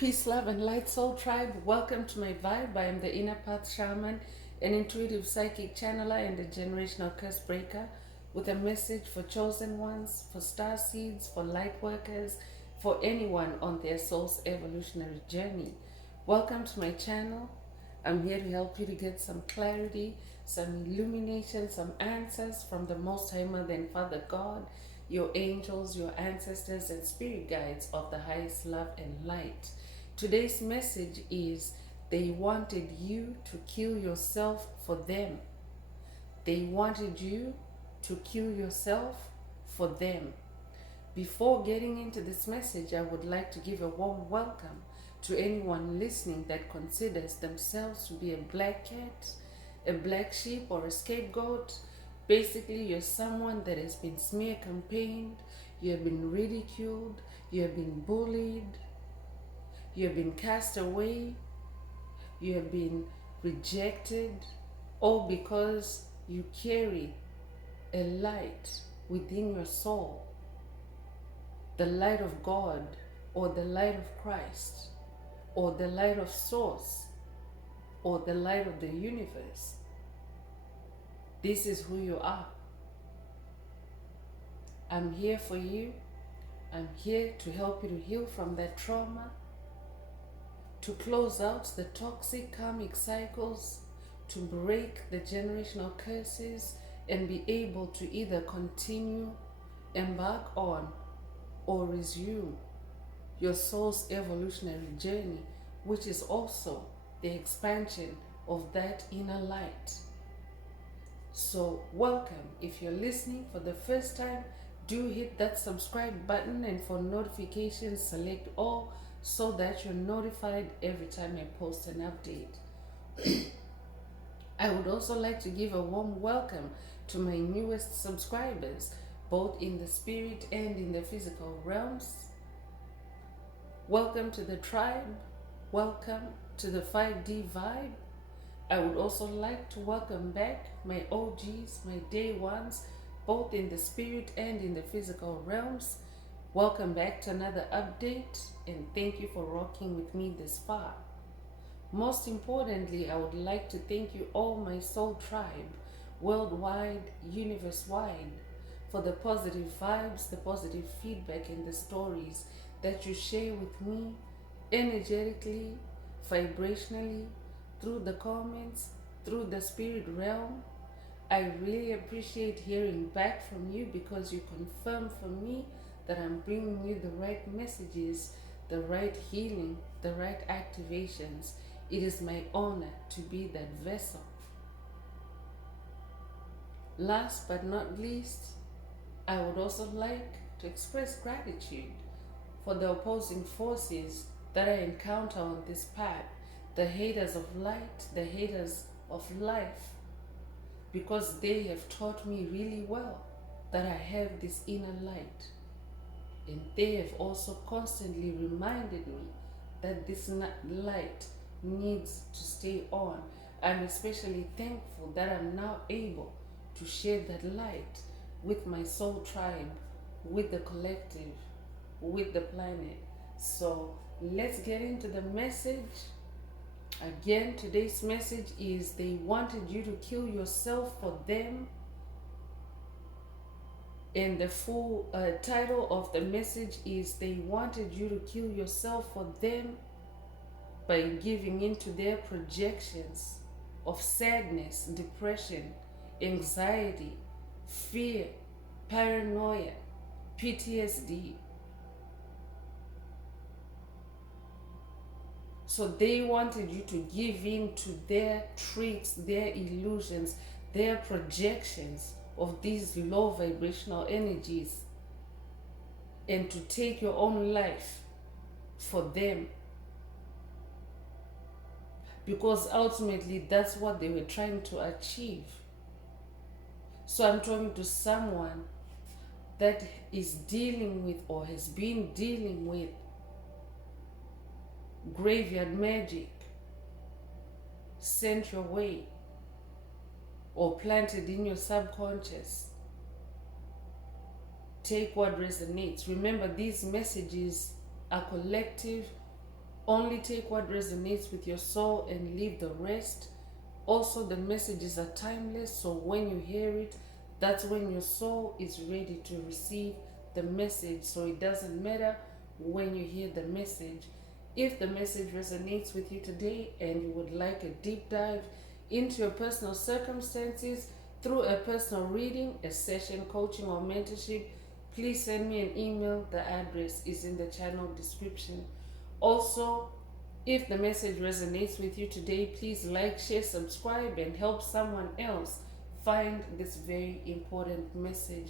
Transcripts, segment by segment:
Peace, love, and light soul tribe. Welcome to my vibe. I am the Inner Path Shaman, an intuitive psychic channeler and a generational curse breaker with a message for chosen ones, for star seeds, for light workers, for anyone on their soul's evolutionary journey. Welcome to my channel. I'm here to help you to get some clarity, some illumination, some answers from the Most High Mother and Father God, your angels, your ancestors, and spirit guides of the highest love and light. Today's message is they wanted you to kill yourself for them. They wanted you to kill yourself for them. Before getting into this message, I would like to give a warm welcome to anyone listening that considers themselves to be a black cat, a black sheep, or a scapegoat. Basically, you're someone that has been smear campaigned, you have been ridiculed, you have been bullied, you have been cast away, you have been rejected, all because you carry a light within your soul, the light of God, or the light of Christ, or the light of Source, or the light of the universe. This is who you are. I'm here for you. I'm here to help you to heal from that trauma, to close out the toxic karmic cycles, to break the generational curses, and be able to either continue, embark on, or resume your soul's evolutionary journey, which is also the expansion of that inner light. So welcome. If you're listening for the first time, do hit that subscribe button, and for notifications select all so that you're notified every time I post an update. I would also like to give a warm welcome to my newest subscribers, both in the spirit and in the physical realms. Welcome to the tribe. Welcome to the 5D vibe. I would also like to welcome back my OGs, my day ones, both in the spirit and in the physical realms. Welcome back to another update, and thank you for rocking with me this far. Most importantly, I would like to thank you all, my soul tribe, worldwide, universe-wide, for the positive vibes, the positive feedback, and the stories that you share with me energetically, vibrationally, through the comments, through the spirit realm. I really appreciate hearing back from you because you confirm for me that I'm bringing you the right messages, the right healing, the right activations. It is my honor to be that vessel. Last but not least, I would also like to express gratitude for the opposing forces that I encounter on this path, the haters of light, the haters of life, because they have taught me really well that I have this inner light. And they have also constantly reminded me that this light needs to stay on. I'm especially thankful that I'm now able to share that light with my soul tribe, with the collective, with the planet. So let's get into the message. Again, today's message is they wanted you to kill yourself for them. And the full title of the message is they wanted you to kill yourself for them by giving into their projections of sadness, depression, anxiety, fear, paranoia, PTSD. So they wanted you to give in to their tricks, their illusions, their projections of these low vibrational energies, and to take your own life for them. Because ultimately that's what they were trying to achieve. So I'm talking to someone that is dealing with or has been dealing with graveyard magic sent your way or planted in your subconscious. Take what resonates. Remember, these messages are collective Only take what resonates with your soul and leave the rest. Also, the messages are timeless, so when you hear it, that's when your soul is ready to receive the message. So it doesn't matter when you hear the message. If the message resonates with you today and you would like a deep dive into your personal circumstances through a personal reading, a session, coaching, or mentorship, please send me an email. The address is in the channel description. Also, if the message resonates with you today, please like, share, subscribe, and help someone else find this very important message.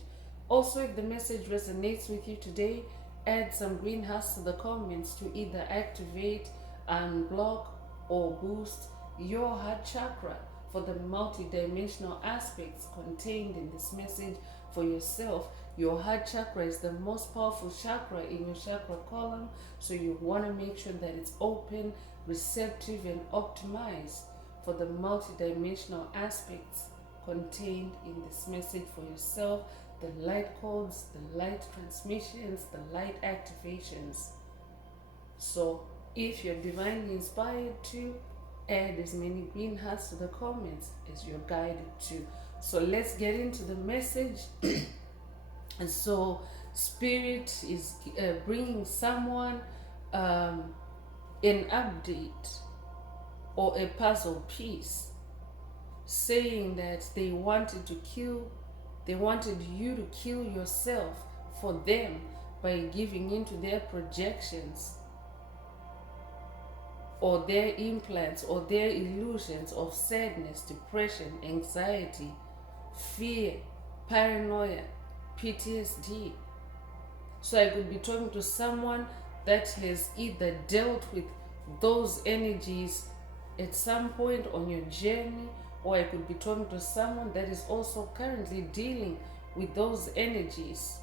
Also, if the message resonates with you today, add some green hearts to the comments to either activate, unblock, or boost your heart chakra for the multidimensional aspects contained in this message for yourself. Your heart chakra is the most powerful chakra in your chakra column, so you want to make sure that it's open, receptive, and optimized for the multidimensional aspects contained in this message for yourself, the light codes, the light transmissions, the light activations. So if you're divinely inspired to, add as many green hearts to the comments as you're guided to. So let's get into the message. And so Spirit is bringing someone an update or a puzzle piece, saying that they wanted you to kill yourself for them by giving into their projections or their implants or their illusions of sadness, depression, anxiety, fear, paranoia, PTSD. So I could be talking to someone that has either dealt with those energies at some point on your journey, or I could be talking to someone that is also currently dealing with those energies.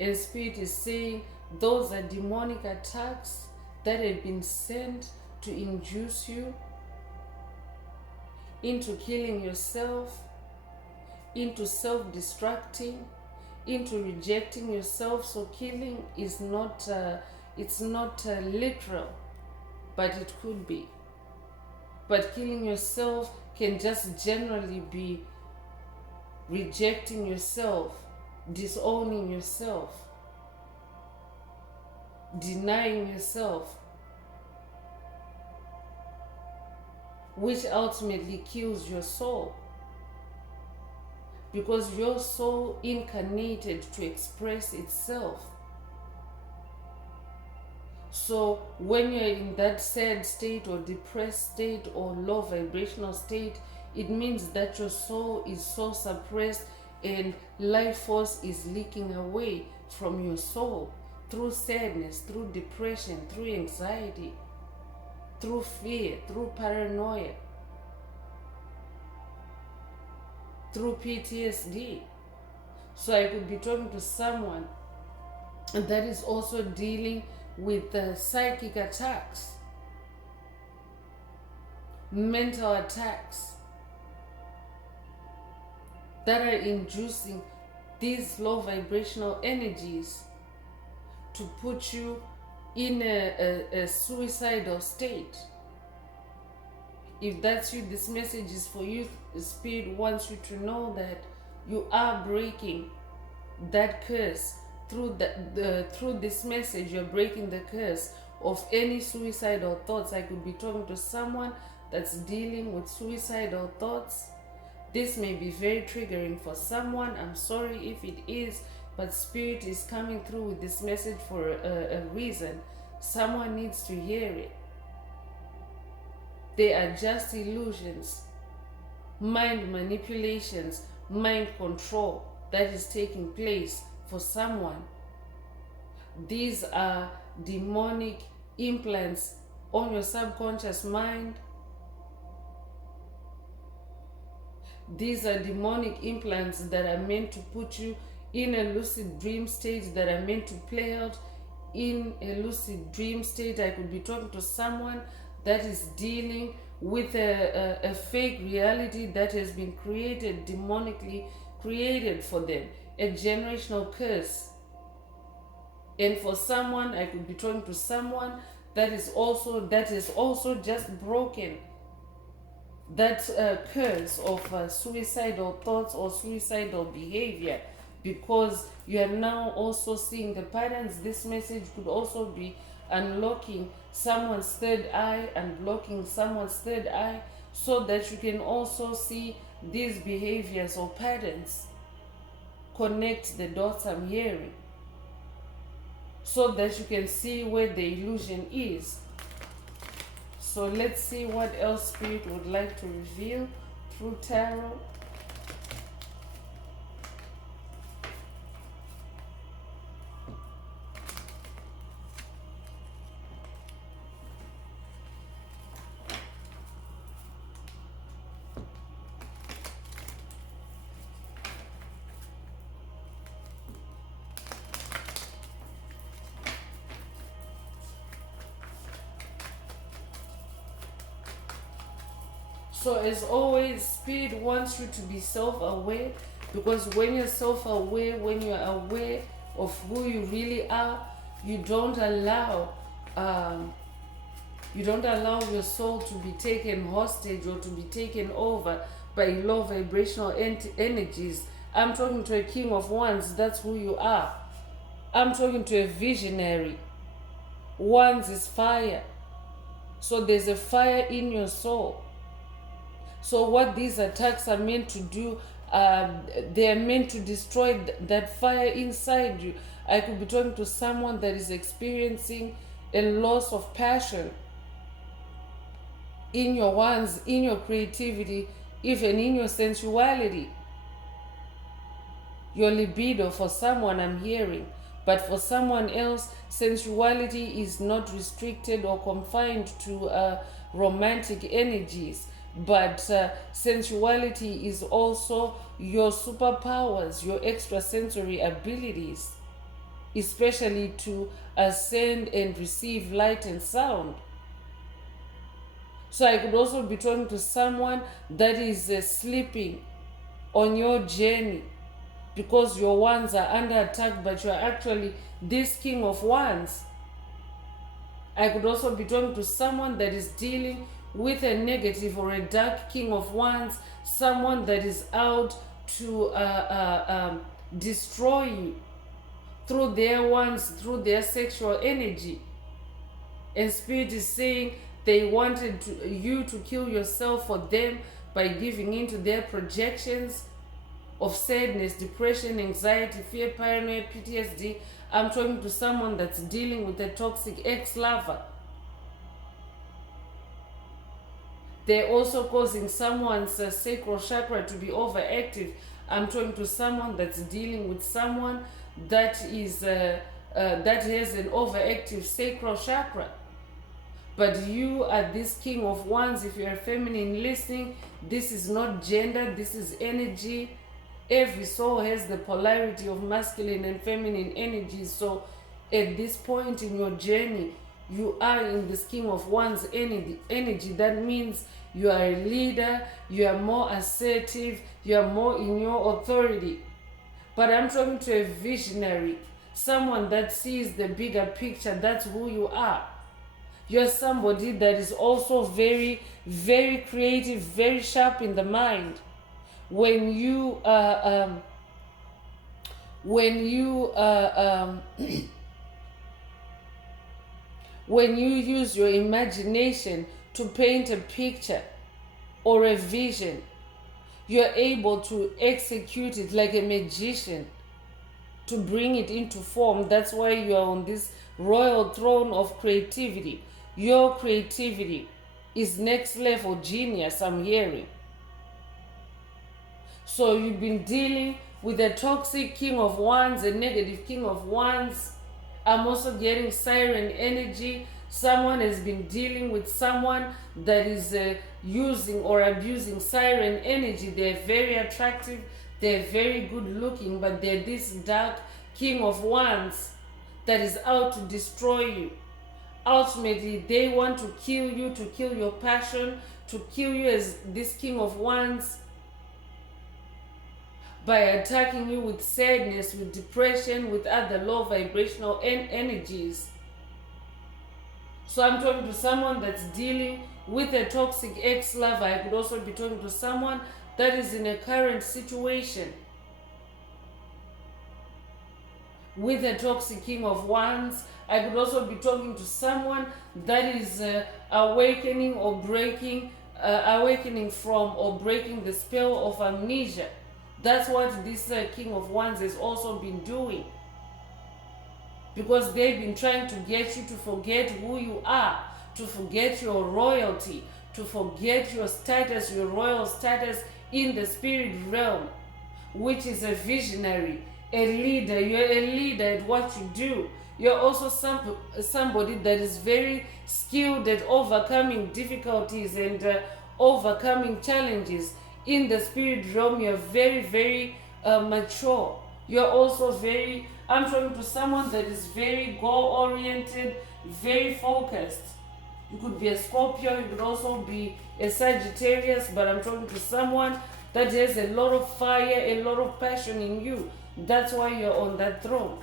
And Spirit is saying those are demonic attacks that have been sent to induce you into killing yourself, into self-destructing, into rejecting yourself. So killing is not, it's not literal, but it could be. But killing yourself can just generally be rejecting yourself, disowning yourself, denying yourself, which ultimately kills your soul. Because your soul incarnated to express itself. So when you're in that sad state or depressed state or low vibrational state, it means that your soul is so suppressed and life force is leaking away from your soul through sadness, through depression, through anxiety, through fear, through paranoia, through PTSD. So I could be talking to someone that is also dealing with psychic attacks, mental attacks that are inducing these low vibrational energies to put you in a suicidal state. If that's you, this message is for you. The Spirit wants you to know that you are breaking that curse. Through this message, you're breaking the curse of any suicidal thoughts. I could be talking to someone that's dealing with suicidal thoughts. This may be very triggering for someone. I'm sorry if it is, but Spirit is coming through with this message for a reason. Someone needs to hear it. They are just illusions, mind manipulations, mind control that is taking place for someone. These are demonic implants on your subconscious mind. These are demonic implants that are meant to put you in a lucid dream state, that are meant to play out in a lucid dream state. I could be talking to someone that is dealing with a fake reality that has been created, demonically created for them, a generational curse And for someone, I could be talking to someone that is also just broken that curse of suicidal thoughts or suicidal behavior, because you are now also seeing the patterns. This message could also be unlocking someone's third eye and blocking someone's third eye, so that you can also see these behaviors or patterns. Connect the dots I'm hearing, so that you can see where the illusion is. So let's see what else Spirit would like to reveal through tarot. So as always, Spirit wants you to be self-aware, because when you're self-aware, when you're aware of who you really are, you don't allow your soul to be taken hostage or to be taken over by low vibrational energies. I'm talking to a King of Wands. That's who you are. I'm talking to a visionary. Wands is fire. So there's a fire in your soul. So what these attacks are meant to do, they are meant to destroy that fire inside you. I could be talking to someone that is experiencing a loss of passion in your wands, in your creativity, even in your sensuality. Your libido, for someone I'm hearing, but for someone else, sensuality is not restricted or confined to romantic energies. But sensuality is also your superpowers, your extrasensory abilities, especially to ascend and receive light and sound. So I could also be talking to someone that is sleeping on your journey, because your wands are under attack, but you are actually this King of Wands. I could also be talking to someone that is dealing with a negative or a dark King of Wands, someone that is out to destroy you through their wands, through their sexual energy. And Spirit is saying they wanted you to kill yourself for them by giving into their projections of sadness, depression, anxiety, fear, paranoia, PTSD. I'm talking to someone that's dealing with a toxic ex-lover. They're also causing someone's sacral chakra to be overactive. I'm talking to someone that's dealing with someone that is that has an overactive sacral chakra. But you are this King of Wands. If you're feminine listening, this is not gender, this is energy. Every soul has the polarity of masculine and feminine energies. So at this point in your journey, you are in this King of Wands energy. That means you are a leader, you are more assertive, you are more in your authority. But I'm talking to a visionary, someone that sees the bigger picture. That's who you are. You're somebody that is also very, very creative, very sharp in the mind. When you when you use your imagination to paint a picture or a vision, you're able to execute it like a magician, to bring it into form. That's why you are on this royal throne of creativity. Your creativity is next level genius, I'm hearing. So you've been dealing with a toxic King of Wands, a negative King of Wands. I'm also getting siren energy. Someone has been dealing with someone that is using or abusing siren energy. They're very attractive, they're very good looking, but they're this dark King of Wands that is out to destroy you. Ultimately, they want to kill you, to kill your passion, to kill you as this King of Wands. by attacking you with sadness, with depression, with other low vibrational energies. So I'm talking to someone that's dealing with a toxic ex-lover. I could also be talking to someone that is in a current situation with a toxic King of Wands. I could also be talking to someone that is awakening from or breaking the spell of amnesia. That's what this King of Wands has also been doing. Because they've been trying to get you to forget who you are, to forget your royalty, to forget your status, your royal status in the spirit realm, which is a visionary, a leader. You're a leader at what you do. You're also somebody that is very skilled at overcoming difficulties and overcoming challenges. In the spirit realm, you're very, very mature. You're also very, I'm talking to someone that is very goal-oriented, very focused. You could be a Scorpio, you could also be a Sagittarius, but I'm talking to someone that has a lot of fire, a lot of passion in you. That's why you're on that throne.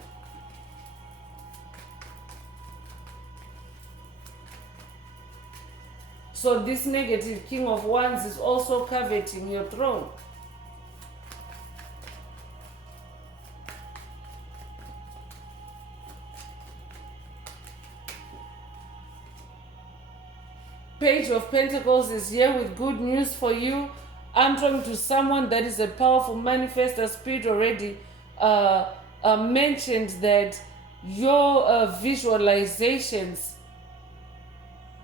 So this negative King of Wands is also coveting your throne. Page of Pentacles is here with good news for you. I'm talking to someone that is a powerful manifestor. Spirit already mentioned that your visualizations,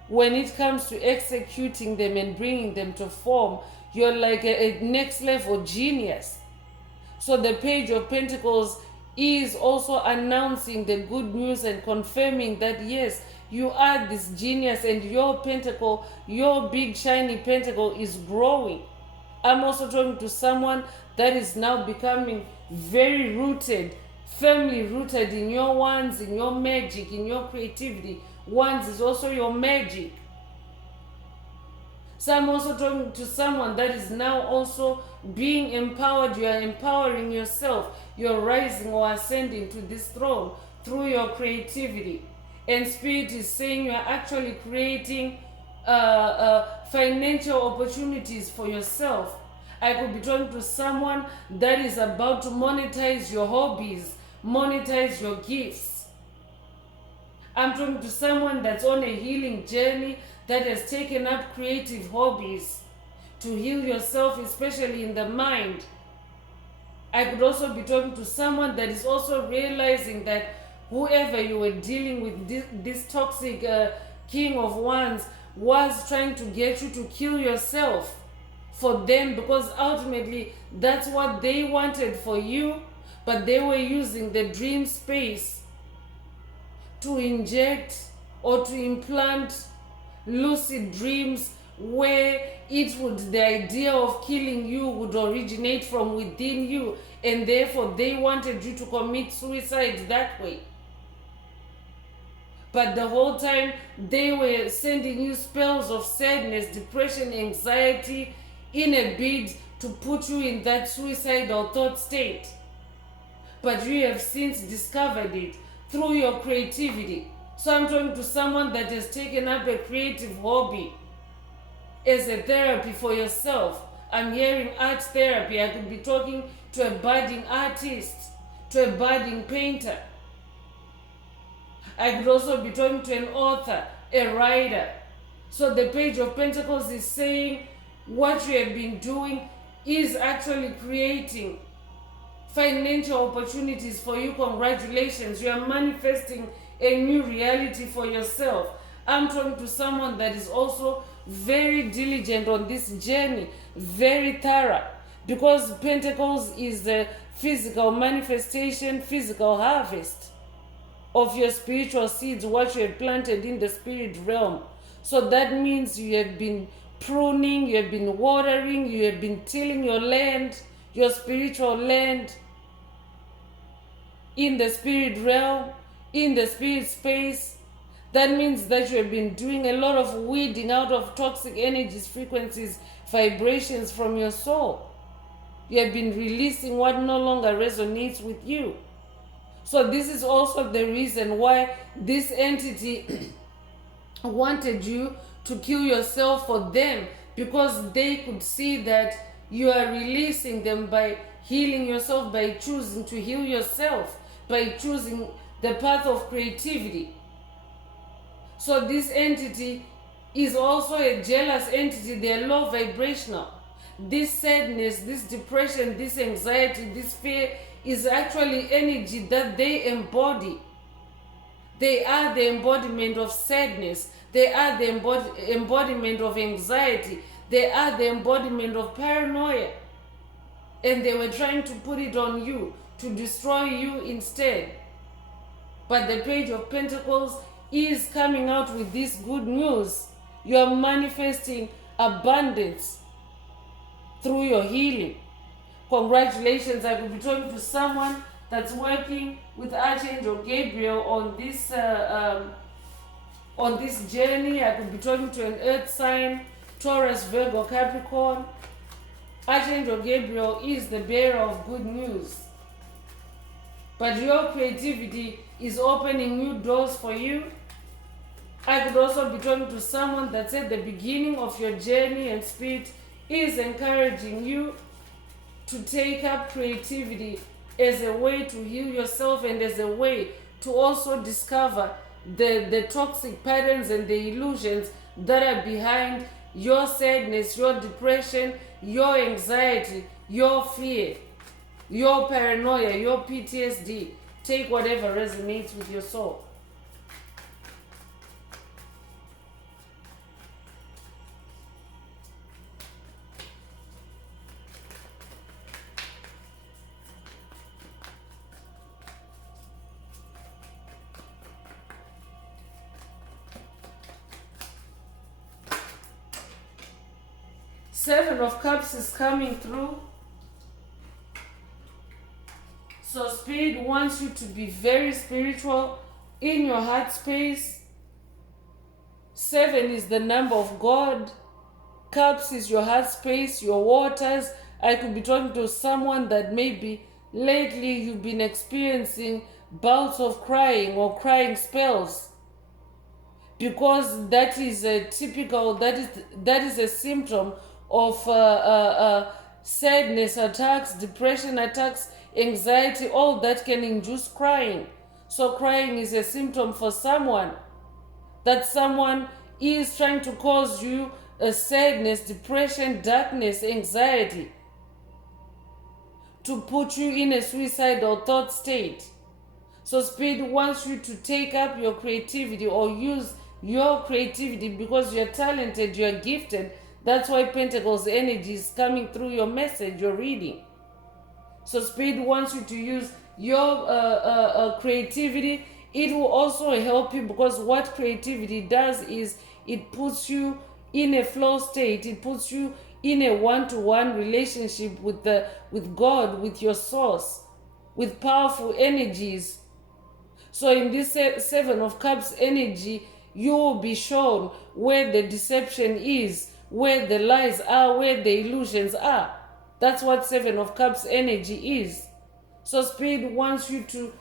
when it comes to executing them and bringing them to form, you're like a next level genius. So the Page of Pentacles is also announcing the good news and confirming that yes, you are this genius and your pentacle, your big shiny pentacle is growing. I'm also talking to someone that is now becoming very rooted, firmly rooted in your wands, in your magic, in your creativity. Wands is also your magic. So I'm also talking to someone that is now also being empowered. You are empowering yourself. You're rising or ascending to this throne through your creativity. And Spirit is saying you are actually creating financial opportunities for yourself. I could be talking to someone that is about to monetize your hobbies, monetize your gifts. I'm talking to someone that's on a healing journey, that has taken up creative hobbies to heal yourself, especially in the mind. I could also be talking to someone that is also realizing that whoever you were dealing with, this toxic King of Wands, was trying to get you to kill yourself for them, because ultimately that's what they wanted for you, but they were using the dream space to inject or to implant lucid dreams where the idea of killing you would originate from within you, and therefore they wanted you to commit suicide that way. But the whole time they were sending you spells of sadness, depression, anxiety in a bid to put you in that suicidal thought state. But you have since discovered it through your creativity. So I'm talking to someone that has taken up a creative hobby as a therapy for yourself. I'm hearing art therapy. I could be talking to a budding artist, to a budding painter. I could also be talking to an author, a writer. So the Page of Pentacles is saying what you have been doing is actually creating financial opportunities for you. Congratulations. You are manifesting a new reality for yourself. I'm talking to someone that is also very diligent on this journey, very thorough, because Pentacles is the physical manifestation, physical harvest of your spiritual seeds, what you have planted in the spirit realm. So that means you have been pruning, you have been watering, you have been tilling your land, your spiritual land, in the spirit realm, in the spirit space. That means that you have been doing a lot of weeding out of toxic energies, frequencies, vibrations from your soul. You have been releasing what no longer resonates with you. So this is also the reason why this entity wanted you to kill yourself for them, because they could see that you are releasing them by healing yourself, by choosing to heal yourself, by choosing the path of creativity. So this entity is also a jealous entity. They are low vibrational. This sadness, this depression, this anxiety, this fear is actually energy that they embody. They are the embodiment of sadness. They are the embodiment of anxiety. They are the embodiment of paranoia. And they were trying to put it on you, to destroy you instead. But the Page of Pentacles is coming out with this good news. You are manifesting abundance through your healing. Congratulations. I could be talking to someone that's working with Archangel Gabriel on this journey. I could be talking to an earth sign, Taurus, Virgo, Capricorn. Archangel Gabriel is the bearer of good news. But your creativity is opening new doors for you. I could also be talking to someone that's at the beginning of your journey, and Spirit is encouraging you to take up creativity as a way to heal yourself and as a way to also discover the toxic patterns and the illusions that are behind your sadness, your depression, your anxiety, your fear, your paranoia, your PTSD. Take whatever resonates with your soul. Seven of Cups is coming through. So Spirit wants you to be very spiritual in your heart space. 7 is the number of God. Cups is your heart space, your waters. I could be talking to someone that maybe lately you've been experiencing bouts of crying or crying spells, because that is a typical, that is a symptom of sadness attacks, depression attacks, anxiety, all that can induce crying. So crying is a symptom for someone, that someone is trying to cause you a sadness, depression, darkness, anxiety, to put you in a suicidal thought state. So Spirit wants you to take up your creativity or use your creativity, because you're talented, you're gifted. That's why Pentacles energy is coming through your message, your reading. So Spirit wants you to use your creativity. It will also help you, because what creativity does is it puts you in a flow state. It puts you in a one-to-one relationship with God, with your source, with powerful energies. So in this 7 of Cups energy, you will be shown where the deception is, where the lies are, where the illusions are. That's what 7 of Cups energy is. So Spirit wants you to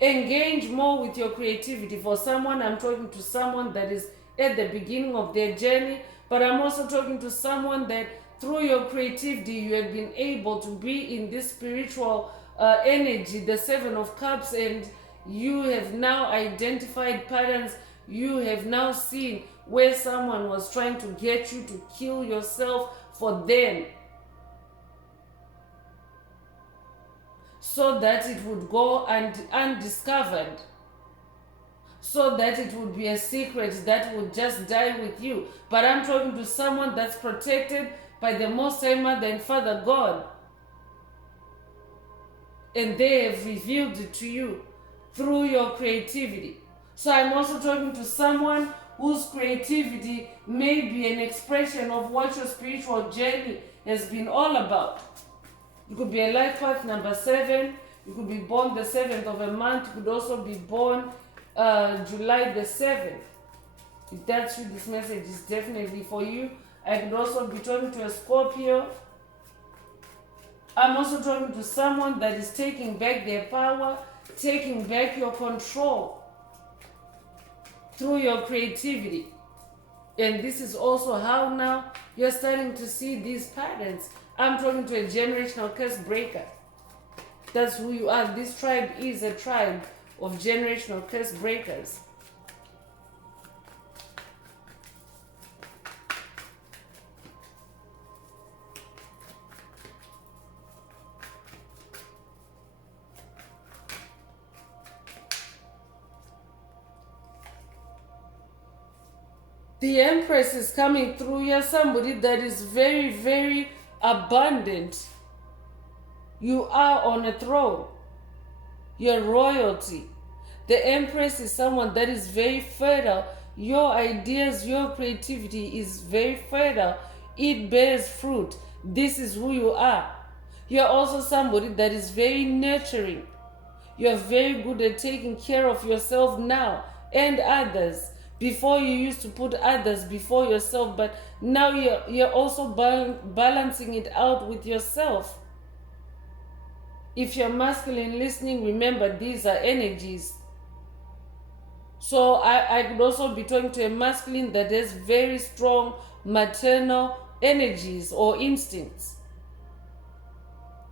engage more with your creativity. For someone, I'm talking to someone that is at the beginning of their journey, but I'm also talking to someone that through your creativity you have been able to be in this spiritual energy, the 7 of Cups, and you have now identified patterns. You have now seen where someone was trying to get you to kill yourself for them, so that it would go undiscovered, so that it would be a secret that would just die with you. But I'm talking to someone that's protected by the Most High Mother and Father God, and they have revealed it to you through your creativity. So I'm also talking to someone whose creativity may be an expression of what your spiritual journey has been all about. You could be a life path number 7. You could be born the 7th of a month. You could also be born July the 7th. If that's you, this message is definitely for you. I could also be talking to a Scorpio. I'm also talking to someone that is taking back their power, taking back your control through your creativity. And this is also how now you're starting to see these patterns. I'm talking to a generational curse breaker. That's who you are. This tribe is a tribe of generational curse breakers. The Empress is coming through. You're somebody that is very, very abundant. You are on a throne. You're royalty. The Empress is someone that is very fertile. Your ideas, your creativity is very fertile. It bears fruit. This is who you are. You're also somebody that is very nurturing. You're very good at taking care of yourself now and others. Before you used to put others before yourself, but now you're also balancing it out with yourself. If you're masculine listening, remember these are energies. So I could also be talking to a masculine that has very strong maternal energies or instincts.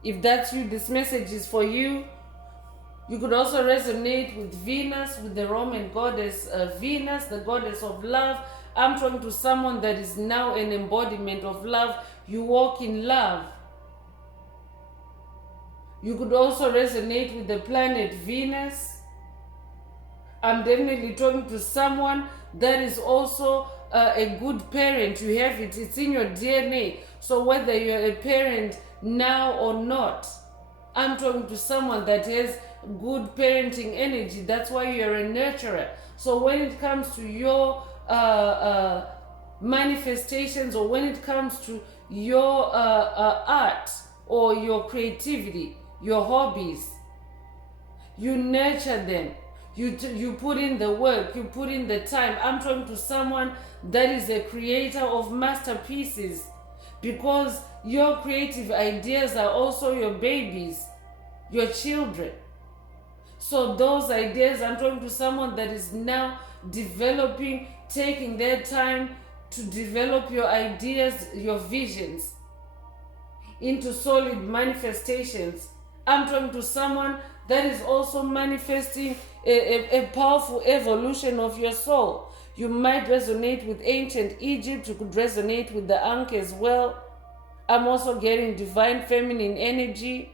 If that's you, this message is for you. You could also resonate with Venus, with the Roman goddess Venus, the goddess of love. I'm talking to someone that is now an embodiment of love. You walk in love. You could also resonate with the planet Venus. I'm definitely talking to someone that is also a good parent. You have it, it's in your DNA. So whether you're a parent now or not, I'm talking to someone that has good parenting energy. That's why you're a nurturer. So when it comes to your manifestations, or when it comes to your art or your creativity, your hobbies, you nurture them. You put in the work, you put in the time. I'm talking to someone that is a creator of masterpieces, because your creative ideas are also your babies, your children. So those ideas, I'm talking to someone that is now developing, taking their time to develop your ideas, your visions into solid manifestations. I'm talking to someone that is also manifesting a powerful evolution of your soul. You might resonate with ancient Egypt. You could resonate with the Ankh as well. I'm also getting divine feminine energy.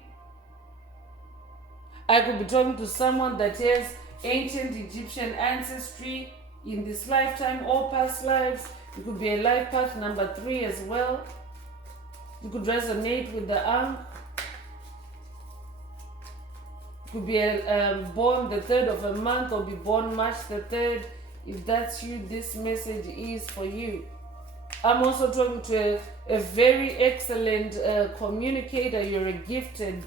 I could be talking to someone that has ancient Egyptian ancestry in this lifetime or past lives. It could be a life path number 3 as well. You could resonate with the Ankh. You could be born the 3rd of a month, or be born March the 3rd. If that's you, this message is for you. I'm also talking to a very excellent communicator. You're a gifted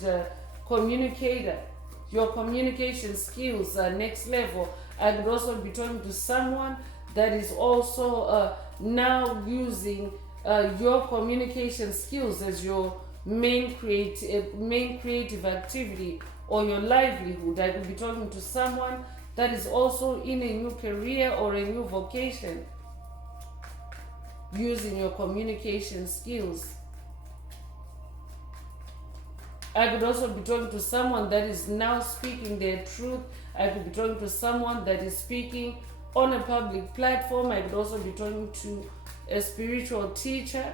communicator. Your communication skills are next level. I could also be talking to someone that is also now using your communication skills as your main creative activity or your livelihood. I could be talking to someone that is also in a new career or a new vocation, using your communication skills. I could also be talking to someone that is now speaking their truth. I could be talking to someone that is speaking on a public platform. I could also be talking to a spiritual teacher.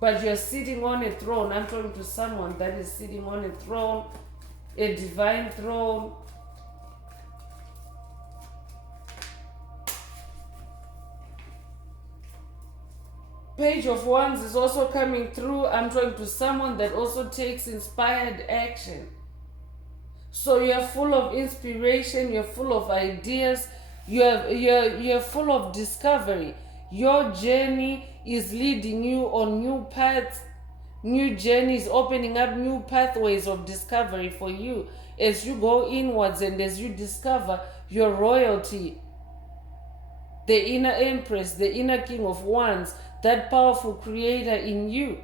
But you're sitting on a throne. I'm talking to someone that is sitting on a throne, a divine throne. Page of Wands is also coming through. I'm talking to someone that also takes inspired action. So you're full of inspiration, you're full of ideas, you're full of discovery. Your journey is leading you on new paths, new journeys, opening up new pathways of discovery for you as you go inwards and as you discover your royalty, the inner Empress, the inner King of Wands, that powerful creator in you.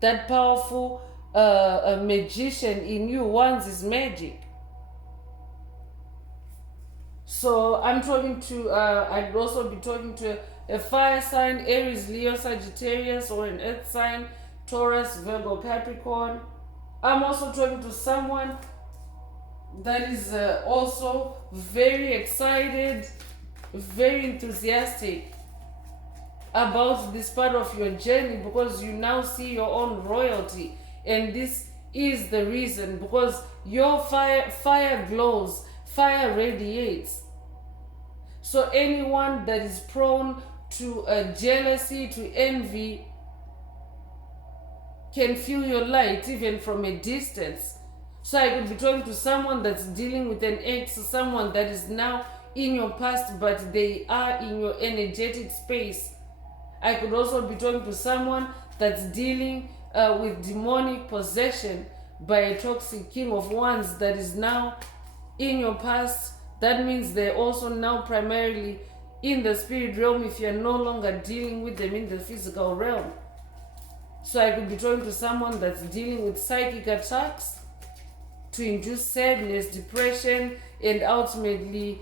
that powerful magician in you. Wands is magic. So I'm talking to, I'd also be talking to a fire sign, Aries, Leo, Sagittarius, or an earth sign, Taurus, Virgo, Capricorn. I'm also talking to someone that is also very excited, very enthusiastic about this part of your journey, because you now see your own royalty. And this is the reason, because your fire glows, fire radiates. So anyone that is prone to jealousy, to envy, can feel your light even from a distance. So I could be talking to someone that's dealing with an ex, someone that is now in your past, but they are in your energetic space. I could also be talking to someone that's dealing with demonic possession by a toxic king of wands that is now in your past. That means they're also now primarily in the spirit realm if you're no longer dealing with them in the physical realm. So I could be talking to someone that's dealing with psychic attacks to induce sadness, depression, and ultimately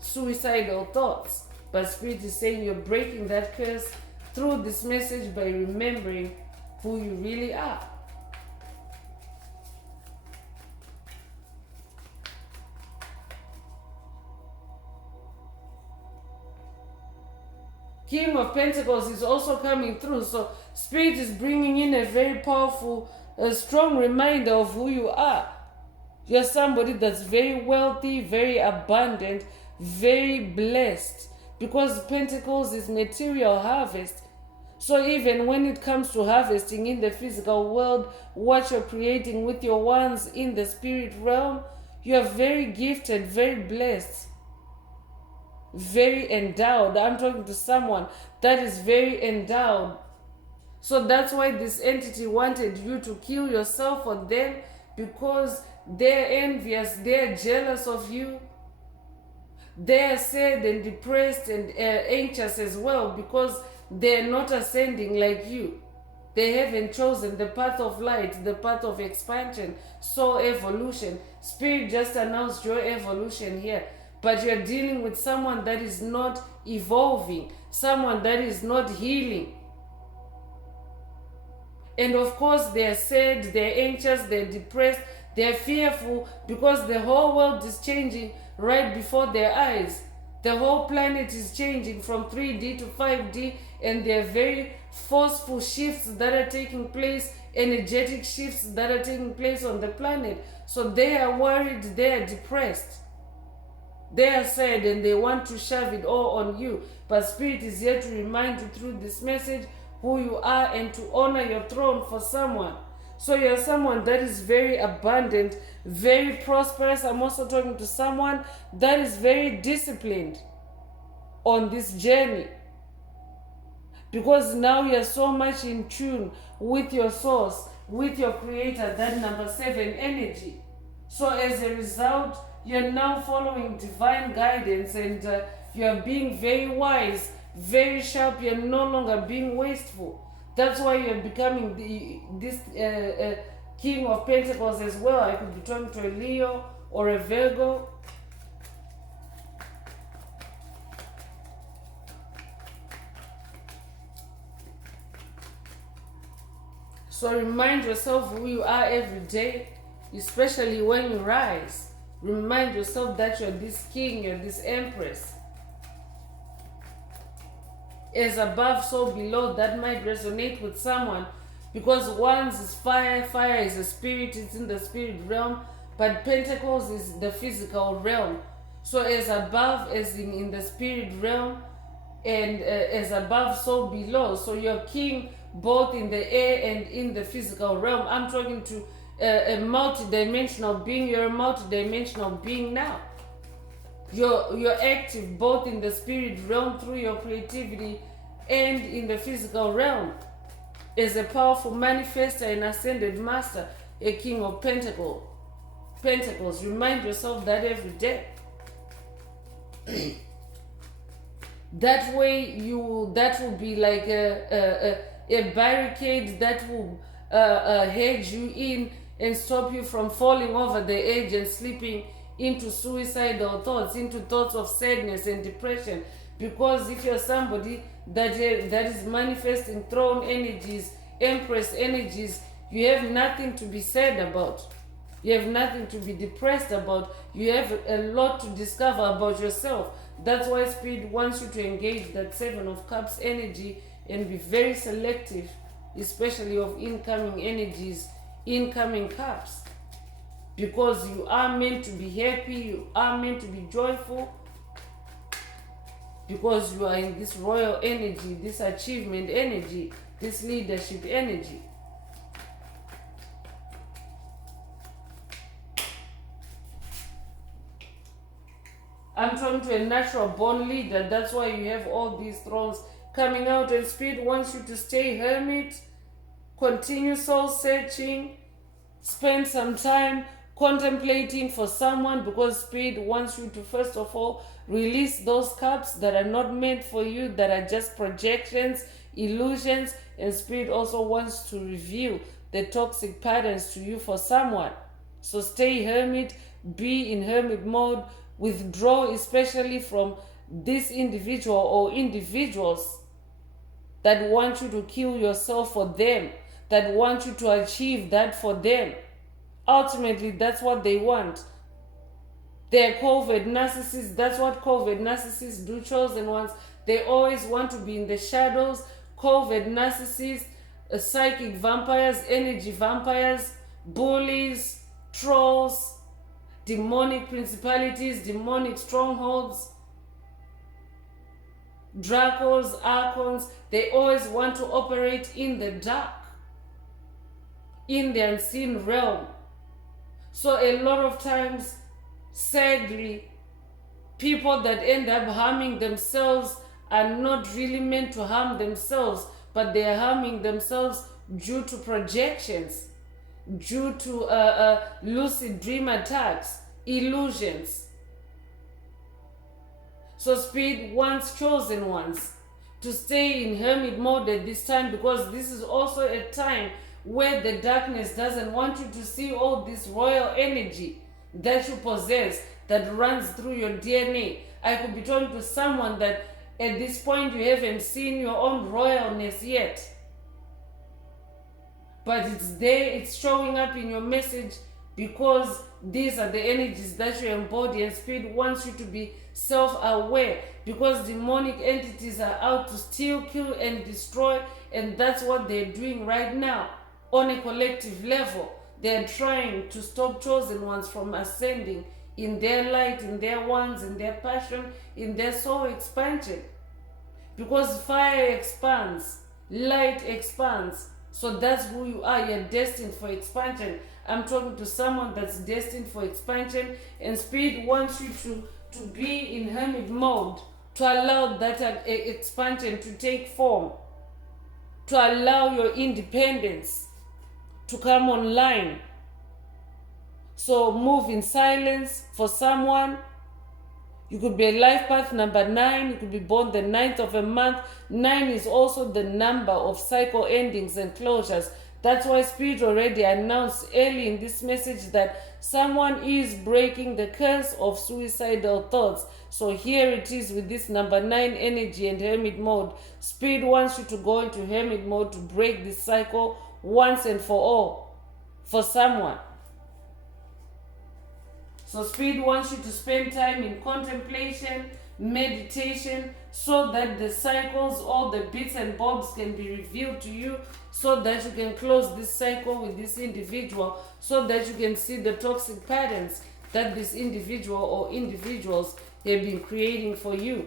suicidal thoughts. But Spirit is saying you're breaking that curse through this message by remembering who you really are. King of Pentacles is also coming through. So Spirit is bringing in a very powerful, strong reminder of who you are. You're somebody that's very wealthy, very abundant, very blessed. Because Pentacles is material harvest. So even when it comes to harvesting in the physical world, what you're creating with your wands in the spirit realm, you're very gifted, very blessed, very endowed. I'm talking to someone that is very endowed. So that's why this entity wanted you to kill yourself for them, because they're envious, they're jealous of you. They're sad and depressed and anxious as well, because they're not ascending like you. They haven't chosen the path of light, the path of expansion, soul evolution. Spirit just announced your evolution here. But you're dealing with someone that is not evolving, someone that is not healing. And of course, they're sad, they're anxious, they're depressed, they're fearful, because the whole world is changing right before their eyes. The whole planet is changing from 3D to 5D, and there are very forceful shifts that are taking place, energetic shifts that are taking place on the planet. So they are worried, they are depressed. They are sad and they want to shove it all on you. But Spirit is here to remind you through this message who you are and to honor your throne for someone. So you're someone that is very abundant, very prosperous. I'm also talking to someone that is very disciplined on this journey. Because now you're so much in tune with your source, with your creator, that number 7 energy. So as a result, you're now following divine guidance, and you're being very wise, very sharp. You're no longer being wasteful. That's why you're becoming this King of Pentacles as well. I could be talking to a Leo or a Virgo. So remind yourself who you are every day, especially when you rise. Remind yourself that you're this king, you're this empress. As above, so below, that might resonate with someone, because wands is fire, fire is a spirit, it's in the spirit realm, but pentacles is the physical realm. So as above, as in the spirit realm, and as above, so below. So you're king both in the air and in the physical realm. I'm talking to a multi-dimensional being. You're a multi-dimensional being now. You're active both in the spirit realm through your creativity and in the physical realm as a powerful manifester and ascended master, a king of pentacles. Remind yourself that every day. That way that will be like a a barricade that will hedge you in and stop you from falling over the edge and slipping into suicidal thoughts, into thoughts of sadness and depression. Because if you're somebody that is manifesting throne energies, empress energies, you have nothing to be sad about. You have nothing to be depressed about. You have a lot to discover about yourself. That's why Spirit wants you to engage that Seven of Cups energy and be very selective, especially of incoming energies, incoming cups. Because you are meant to be happy, you are meant to be joyful, because you are in this royal energy, this achievement energy, this leadership energy. I'm talking to a natural born leader. That's why you have all these thrones coming out, and Spirit wants you to stay hermit, continue soul searching, spend some time contemplating for someone, because Spirit wants you to first of all release those cups that are not meant for you, that are just projections, illusions, and Spirit also wants to reveal the toxic patterns to you for someone. So stay hermit, be in hermit mode, withdraw especially from this individual or individuals that want you to kill yourself for them, that want you to achieve that for them. Ultimately, that's what they want. They're covert narcissists. That's what covert narcissists do, chosen ones. They always want to be in the shadows. Covert narcissists, psychic vampires, energy vampires, bullies, trolls, demonic principalities, demonic strongholds, Dracos, Archons. They always want to operate in the dark, in the unseen realm. So a lot of times, sadly, people that end up harming themselves are not really meant to harm themselves, but they are harming themselves due to projections, due to lucid dream attacks, illusions. So Spirit wants chosen ones to stay in hermit mode at this time, because this is also a time where the darkness doesn't want you to see all this royal energy that you possess, that runs through your DNA. I could be talking to someone that at this point you haven't seen your own royalness yet, but it's there, it's showing up in your message, because these are the energies that you embody, and Spirit wants you to be self-aware, because demonic entities are out to steal, kill, and destroy, and that's what they're doing right now on a collective level. They're trying to stop chosen ones from ascending in their light, in their wands, in their passion, in their soul expansion. Because fire expands, light expands. So that's who you are. You're destined for expansion. I'm talking to someone that's destined for expansion, and Spirit wants you to be in hermit mode, to allow that expansion to take form, to allow your independence to come online. So move in silence for someone. You could be a life path number 9. You could be born the 9th of a month. 9 is also the number of cycle endings and closures. That's why Spirit already announced early in this message that someone is breaking the curse of suicidal thoughts. So here it is with this number 9 energy and hermit mode. Spirit wants you to go into hermit mode to break this cycle once and for all for someone. So Spirit wants you to spend time in contemplation, meditation, so that the cycles, all the bits and bobs can be revealed to you, so that you can close this cycle with this individual, so that you can see the toxic patterns that this individual or individuals have been creating for you.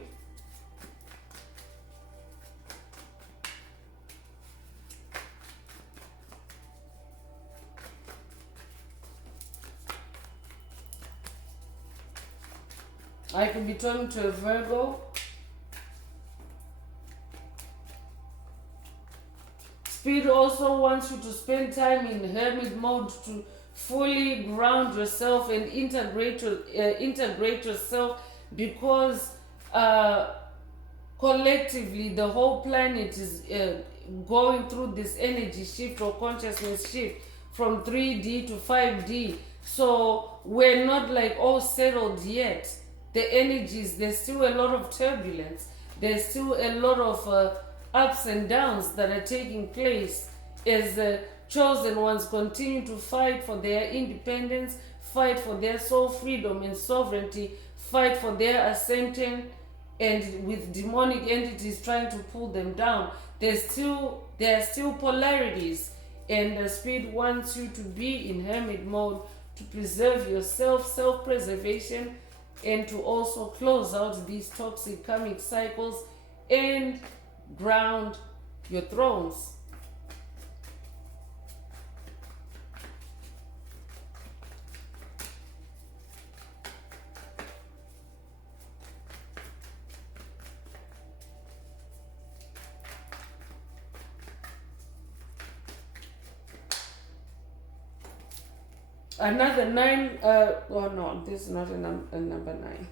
I could be talking to a Virgo. Spirit also wants you to spend time in hermit mode to fully ground yourself and integrate yourself, because collectively the whole planet is going through this energy shift or consciousness shift from 3D to 5D. So we're not like all settled yet. The energies, there's still a lot of turbulence. There's still a lot of ups and downs that are taking place as the chosen ones continue to fight for their independence, fight for their soul freedom and sovereignty, fight for their ascension, and with demonic entities trying to pull them down. There are still polarities, and the Spirit wants you to be in hermit mode to preserve yourself, self-preservation, and to also close out these toxic karmic cycles and ground your thrones. Another 9, oh no, this is not a number 9.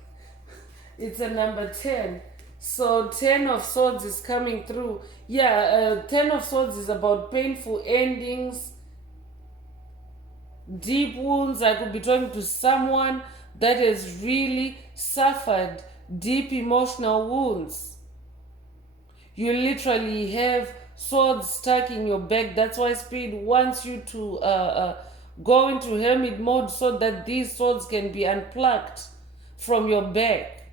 It's a number 10. So 10 of Swords is coming through. Yeah, 10 of Swords is about painful endings, deep wounds. I could be talking to someone that has really suffered deep emotional wounds. You literally have swords stuck in your back. That's why Spirit wants you to go into hermit mode so that these swords can be unplucked from your back.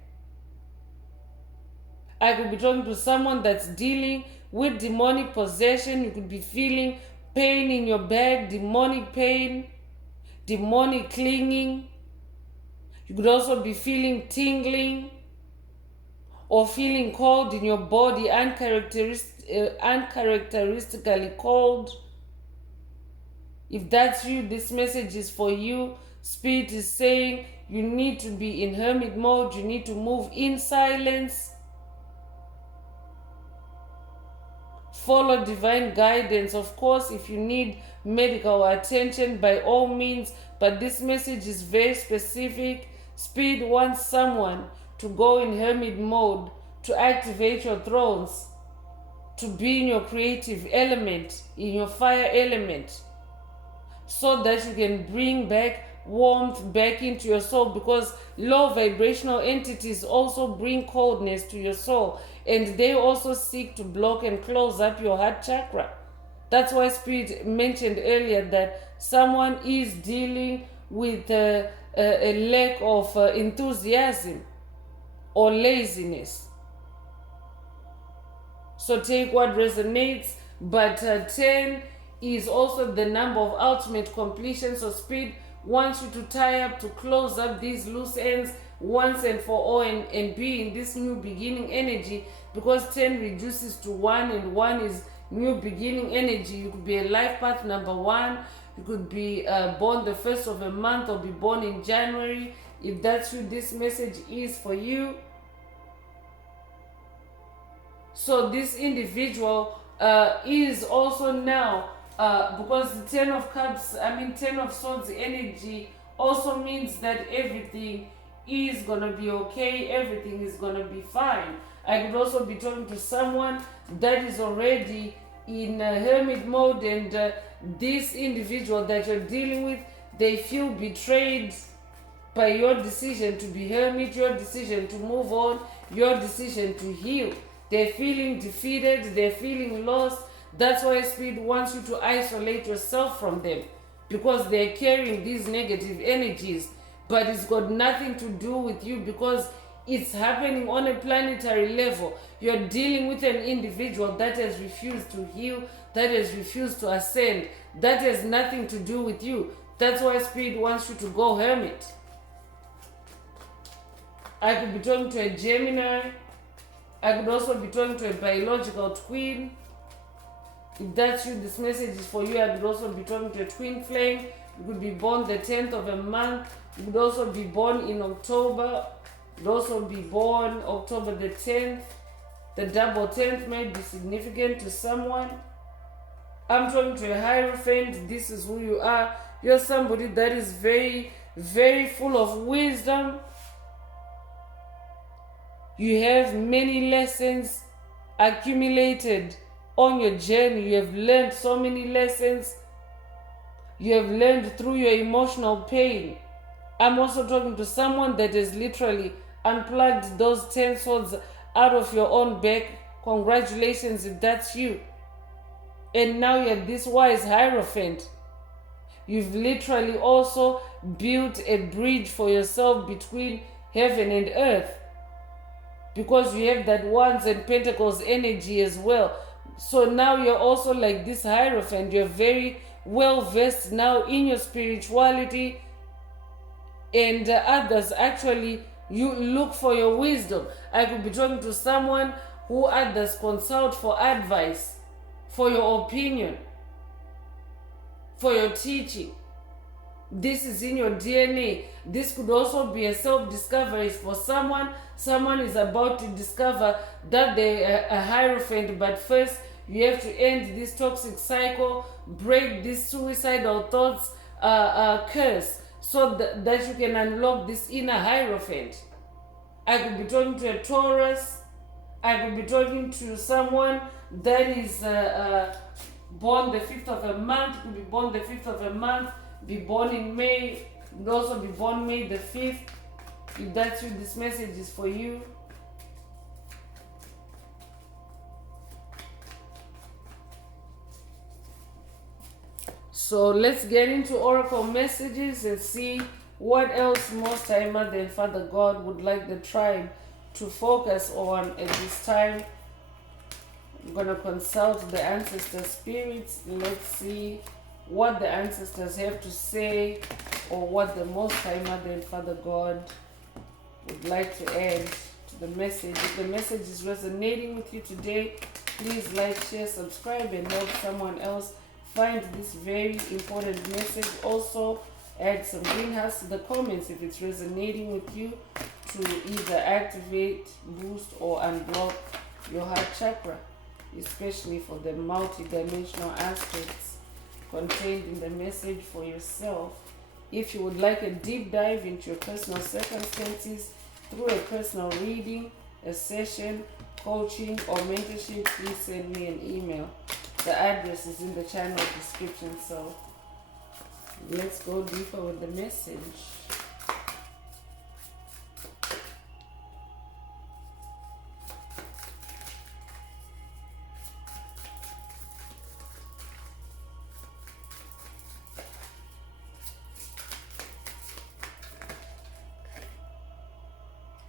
I could be talking to someone that's dealing with demonic possession. You could be feeling pain in your back, demonic pain, demonic clinging. You could also be feeling tingling or feeling cold in your body, uncharacteristically cold. If that's you, this message is for you. Spirit is saying you need to be in hermit mode. You need to move in silence. Follow divine guidance. Of course, if you need medical attention, by all means, but this message is very specific. Spirit wants someone to go in hermit mode, to activate your thrones, to be in your creative element, in your fire element, so that you can bring back warmth back into your soul, because low vibrational entities also bring coldness to your soul, and they also seek to block and close up your heart chakra. That's why Spirit mentioned earlier that someone is dealing with a lack of enthusiasm or laziness. So take what resonates, but 10 is also the number of ultimate completion. So Spirit wants you to tie up, to close up these loose ends once and for all, and be in this new beginning energy, because 10 reduces to 1, and 1 is new beginning energy. You could be a life path number 1. You could be born the first of a month or be born in January. If that's you, this message is for you. So this individual is also now, because the 10 of Cups, 10 of Swords energy also means that everything is going to be okay, everything is going to be fine. I could also be talking to someone that is already in hermit mode, and this individual that you're dealing with, they feel betrayed by your decision to be hermit, your decision to move on, your decision to heal. They're feeling defeated, they're feeling lost. That's why Spirit wants you to isolate yourself from them, because they're carrying these negative energies, but it's got nothing to do with you, because it's happening on a planetary level. You're dealing with an individual that has refused to heal, that has refused to ascend. That has nothing to do with you. That's why Spirit wants you to go hermit. I could be talking to a Gemini. I could also be talking to a biological twin. If that's you, this message is for you. I could also be talking to a twin flame. You could be born the 10th of a month. You could also be born in October. You could also be born October the 10th. The double 10th may be significant to someone. I'm talking to a Hierophant. This is who you are. You're somebody that is very, very full of wisdom. You have many lessons accumulated on your journey. You have learned so many lessons. You have learned through your emotional pain. I'm also talking to someone that has literally unplugged those 10 swords out of your own back. Congratulations if that's you. And now you're this wise Hierophant. You've literally also built a bridge for yourself between heaven and earth, because you have that Wands and Pentacles energy as well. So now you're also like this Hierophant. You're very well versed now in your spirituality, and others actually, you look for your wisdom. I could be talking to someone who others consult for advice, for your opinion, for your teaching. This is in your DNA. This could also be a self-discovery for someone. Someone is about to discover that they're a Hierophant, but first you have to end this toxic cycle, break this suicidal thoughts curse, so that you can unlock this inner Hierophant. I could be talking to a Taurus. I could be talking to someone that is born the 5th of a month. Could be born the 5th of a month, be born in May, could also be born May the 5th. If that's you, this message is for you. So let's get into Oracle messages and see what else Most High Mother and Father God would like the tribe to focus on at this time. I'm going to consult the ancestor spirits. Let's see what the ancestors have to say, or what the Most High Mother and Father God would like to add to the message. If the message is resonating with you today, please like, share, subscribe, and help someone else find this very important message. Also, add some green hearts to the comments if it's resonating with you, to either activate, boost, or unblock your heart chakra, especially for the multi-dimensional aspects contained in the message for yourself. If you would like a deep dive into your personal circumstances through a personal reading, a session, coaching, or mentorship, please send me an email. The address is in the channel description. So let's go deeper with the message.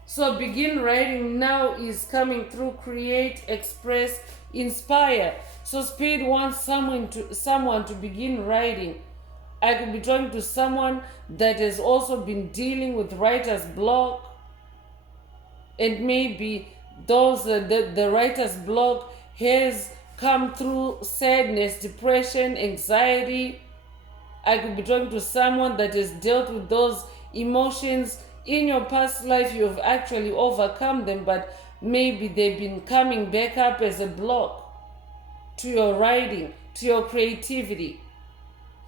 So begin writing now is coming through. Create, express, inspire. So Spirit wants someone to begin writing. I could be talking to someone that has also been dealing with writer's block, and maybe those the writer's block has come through sadness, depression, anxiety. I could be talking to someone that has dealt with those emotions in your past life. You have actually overcome them, but maybe they've been coming back up as a block to your writing, to your creativity.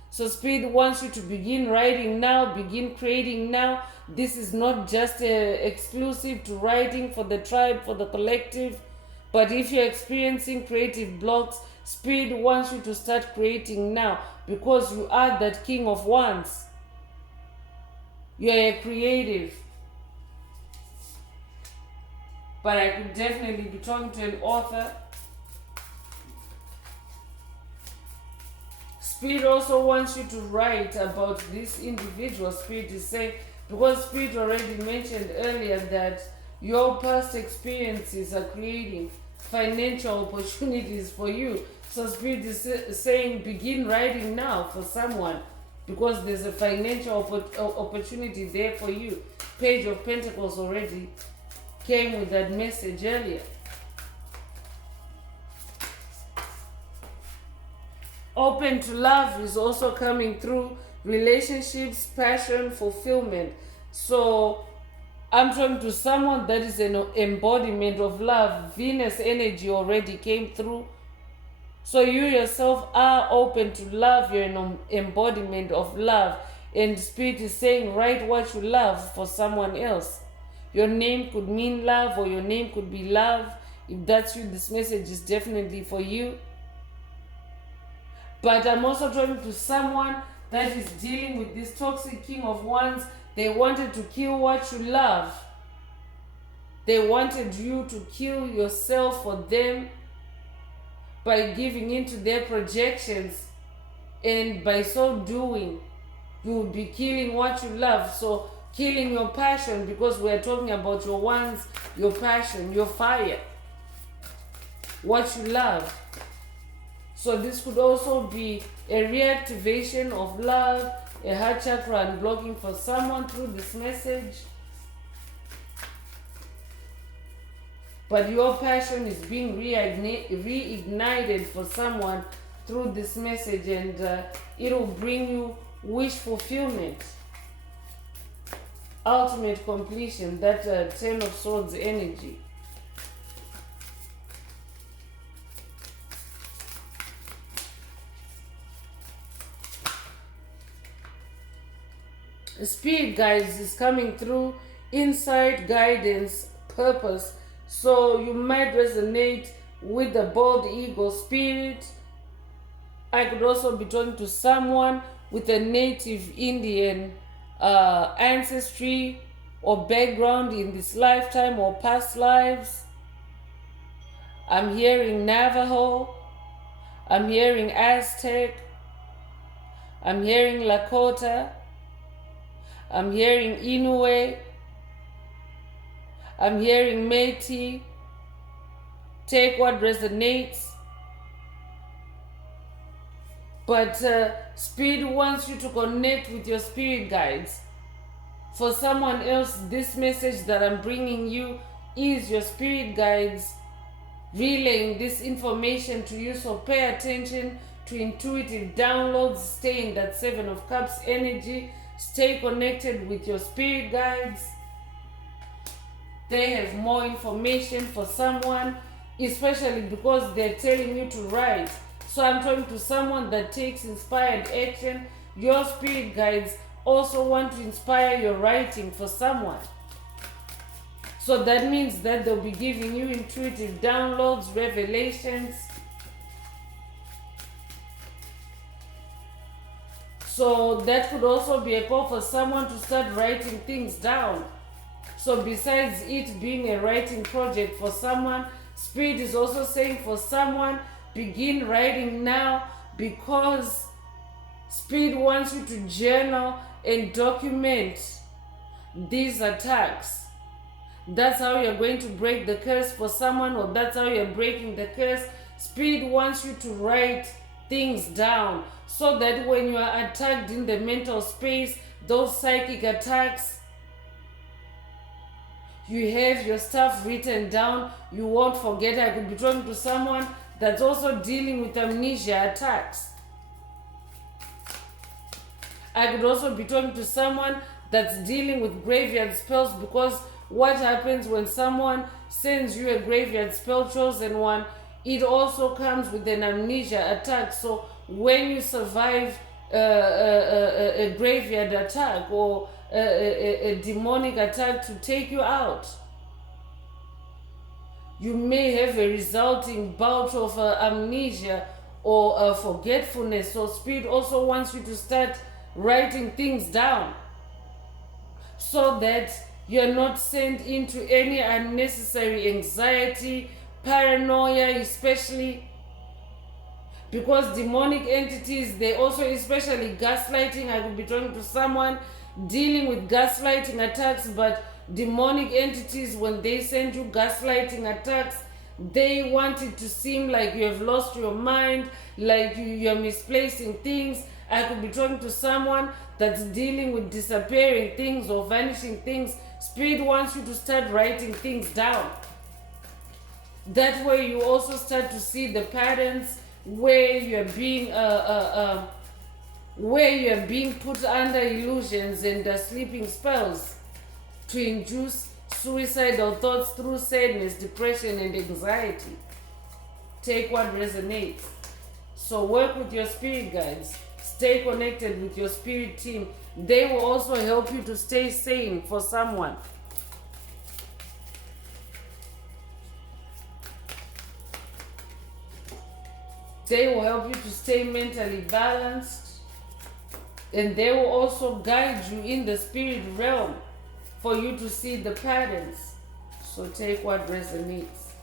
So Spirit wants you to begin writing now, begin creating now. This is not just exclusive to writing for the tribe, for the collective, but if you're experiencing creative blocks, Spirit wants you to start creating now, because you are that King of Wands. You are a creative. But I could definitely be talking to an author. Spirit also wants you to write about this individual. Spirit is saying, because Spirit already mentioned earlier that your past experiences are creating financial opportunities for you. So Spirit is saying begin writing now for someone, because there's a financial opportunity there for you. Page of Pentacles already came with that message earlier. Open to love is also coming through. Relationships, passion, fulfillment. So I'm talking to someone that is an embodiment of love. Venus energy already came through. So you yourself are open to love. You're an embodiment of love. And Spirit is saying, write what you love for someone else. Your name could mean love, or your name could be love. If that's you, this message is definitely for you. But I'm also talking to someone that is dealing with this toxic king of wands. They wanted to kill what you love. They wanted you to kill yourself for them by giving into their projections. And by so doing, you will be killing what you love. So killing your passion, because we are talking about your wands, your passion, your fire, what you love. So this could also be a reactivation of love, a heart chakra unblocking for someone through this message. But your passion is being reignited for someone through this message, and it will bring you wish fulfillment, ultimate completion, that Ten of Swords energy. Spirit guides is coming through, insight, guidance, purpose. So you might resonate with the bald eagle spirit. I could also be talking to someone with a native Indian ancestry or background in this lifetime or past lives. I'm hearing Navajo. I'm hearing Aztec. I'm hearing Lakota. I'm hearing Inuit. I'm hearing Métis. Take what resonates. But Spirit wants you to connect with your spirit guides. For someone else, this message that I'm bringing you is your spirit guides relaying this information to you. So pay attention to intuitive downloads. Stay in that Seven of Cups energy. Stay connected with your spirit guides. They have more information for someone, especially because they're telling you to write. So I'm talking to someone that takes inspired action. Your spirit guides also want to inspire your writing for someone. So that means that they'll be giving you intuitive downloads, revelations. So that could also be a call for someone to start writing things down. So besides it being a writing project for someone, Spirit is also saying for someone, begin writing now, because Spirit wants you to journal and document these attacks. That's how you're going to break the curse for someone, or that's how you're breaking the curse. Spirit wants you to write things down so that when you are attacked in the mental space, those psychic attacks, you have your stuff written down. You won't forget. I could be talking to someone that's also dealing with amnesia attacks. I could also be talking to someone that's dealing with graveyard spells, because what happens when someone sends you a graveyard spell, chosen one, it also comes with an amnesia attack. So when you survive a graveyard attack or a demonic attack to take you out, you may have a resulting bout of amnesia or forgetfulness. So Spirit also wants you to start writing things down so that you're not sent into any unnecessary anxiety, paranoia, especially because demonic entities, they also, especially gaslighting. I could be talking to someone dealing with gaslighting attacks, but demonic entities, when they send you gaslighting attacks, they want it to seem like you have lost your mind, like you're misplacing things. I could be talking to someone that's dealing with disappearing things or vanishing things. Spirit wants you to start writing things down. That way you also start to see the patterns where you're being put under illusions and sleeping spells to induce suicidal thoughts through sadness, depression, and anxiety. Take what resonates. So work with your spirit guides. Stay connected with your spirit team. They will also help you to stay sane for someone. They will help you to stay mentally balanced, and they will also guide you in the spirit realm for you to see the patterns. So take what resonates.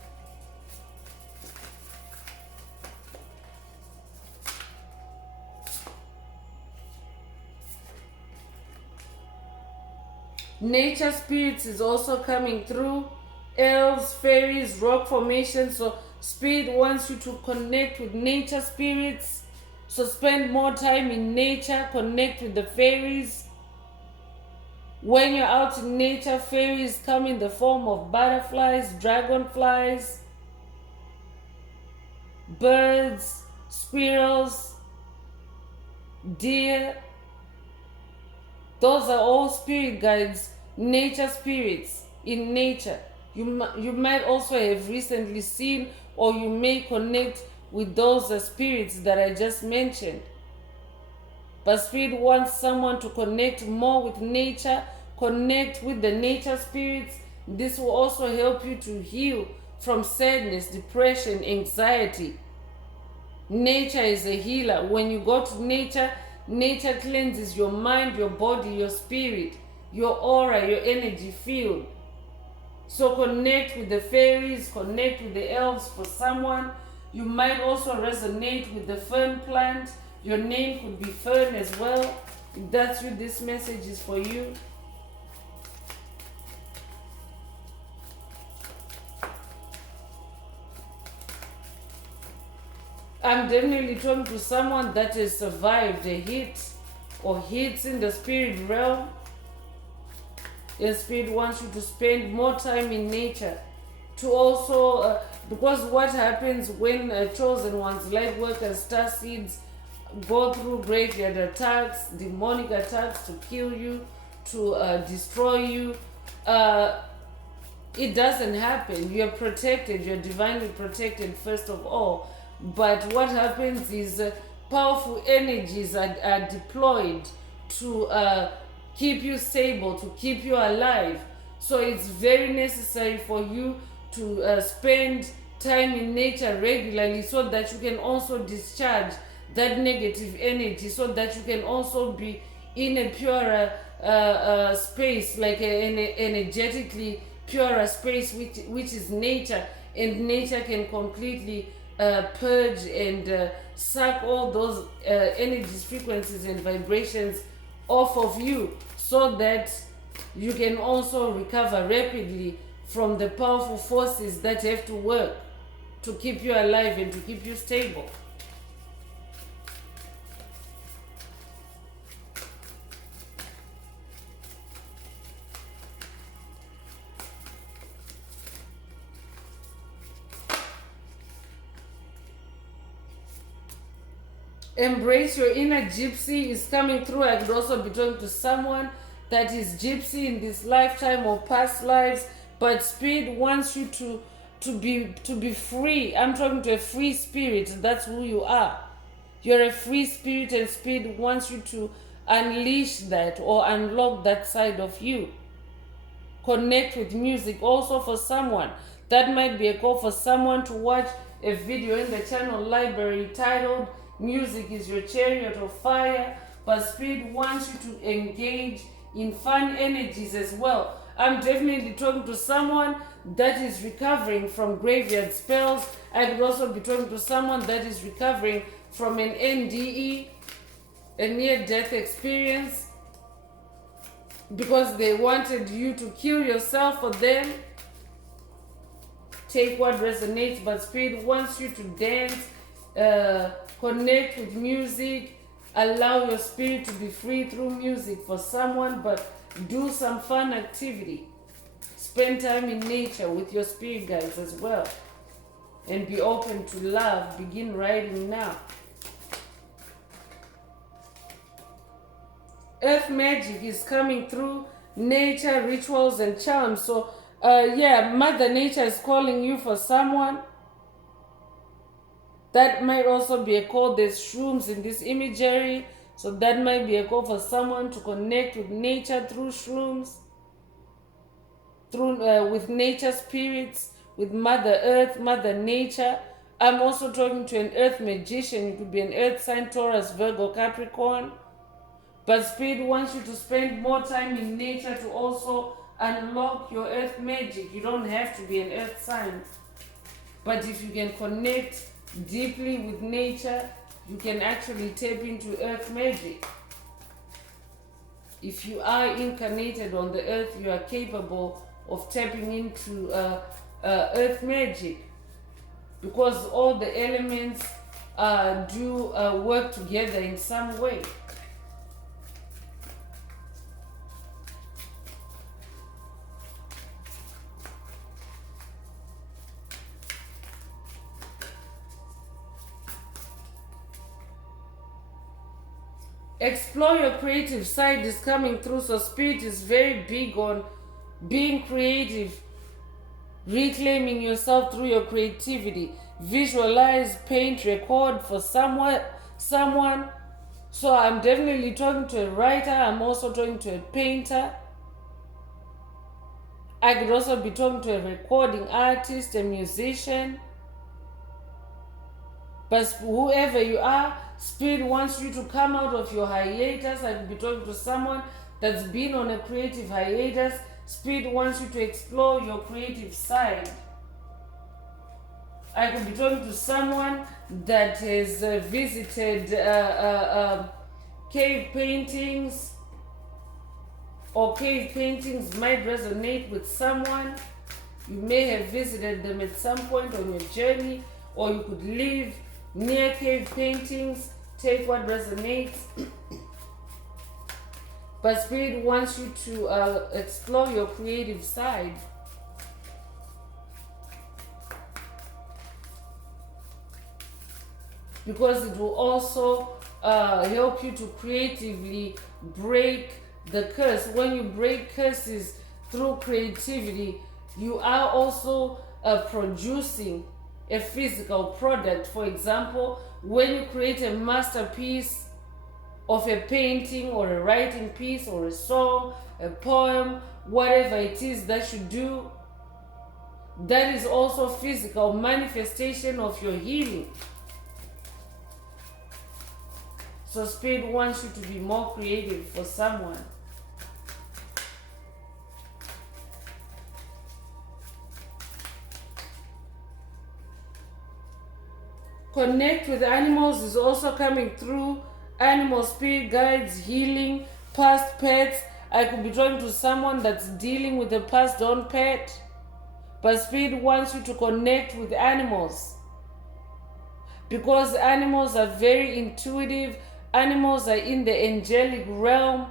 Nature spirits is also coming through. Elves, fairies, rock formations. So spirit wants you to connect with nature spirits. So spend more time in nature, connect with the fairies. When you're out in nature, fairies come in the form of butterflies, dragonflies, birds, squirrels, deer. Those are all spirit guides, nature spirits in nature. You might also have recently seen, or you may connect with those spirits that I just mentioned. But spirit wants someone to connect more with nature, connect with the nature spirits. This will also help you to heal from sadness, depression, anxiety. Nature is a healer. When you go to nature, nature cleanses your mind, your body, your spirit, your aura, your energy field. So connect with the fairies, connect with the elves for someone. You might also resonate with the fern plant. Your name could be Fern as well. If that's you, this message is for you. I'm definitely talking to someone that has survived a hit or hits in the spirit realm. Your spirit wants you to spend more time in nature. To also, because what happens when chosen ones, light workers, star seeds, go through graveyard attacks, demonic attacks to kill you, to destroy you, it doesn't happen. You're protected, you're divinely protected first of all. But what happens is powerful energies are deployed to keep you stable, to keep you alive. So it's very necessary for you to spend time in nature regularly so that you can also discharge that negative energy, so that you can also be in a purer space, like an energetically purer space, which is nature, and nature can completely purge and suck all those energies, frequencies, and vibrations off of you, so that you can also recover rapidly from the powerful forces that have to work to keep you alive and to keep you stable. Embrace your inner gypsy is coming through. I could also be talking to someone that is gypsy in this lifetime or past lives, but spirit wants you to be free. I'm talking to a free spirit. That's who you are. You're a free spirit, and spirit wants you to unleash that or unlock that side of you. Connect with music also for someone. That might be a call for someone to watch a video in the channel library titled Music is Your Chariot of Fire. But spirit wants you to engage in fun energies as well. I'm definitely talking to someone that is recovering from graveyard spells. I could also be talking to someone that is recovering from an NDE, a near-death experience, because they wanted you to kill yourself for them. Take what resonates, but spirit wants you to dance, connect with music, allow your spirit to be free through music for someone, but do some fun activity. Spend time in nature with your spirit guides as well, and be open to love. Begin writing now. Earth magic is coming through. Nature, rituals, and charms. So Mother Nature is calling you for someone. That might also be a call. There's shrooms in this imagery, so that might be a call for someone to connect with nature through shrooms, through with nature spirits, with Mother Earth, Mother Nature. I'm also talking to an earth magician. You could be an earth sign, Taurus, Virgo, Capricorn. But Spirit wants you to spend more time in nature to also unlock your earth magic. You don't have to be an earth sign. But if you can connect deeply with nature, you can actually tap into earth magic. If you are incarnated on the earth, you are capable of tapping into earth magic, because all the elements do work together in some way. Explore your creative side is coming through. So Spirit is very big on being creative, reclaiming yourself through your creativity. Visualize, paint, record for someone. So I'm definitely talking to a writer. I'm also talking to a painter. I could also be talking to a recording artist, a musician. But whoever you are, Spirit wants you to come out of your hiatus. I could be talking to someone that's been on a creative hiatus. Spirit wants you to explore your creative side. I could be talking to someone that has visited cave paintings, or cave paintings might resonate with someone. You may have visited them at some point on your journey, or you could live near cave paintings. Take what resonates. But Spirit wants you to explore your creative side. Because it will also help you to creatively break the curse. When you break curses through creativity, you are also producing a physical product. For example, when you create a masterpiece of a painting or a writing piece or a song, a poem, whatever it is that you do, that is also physical manifestation of your healing. So Spirit wants you to be more creative for someone. Connect with animals is also coming through. Animal spirit guides, healing, past pets. I could be talking to someone that's dealing with a passed on pet. But Spirit wants you to connect with animals. Because animals are very intuitive. Animals are in the angelic realm.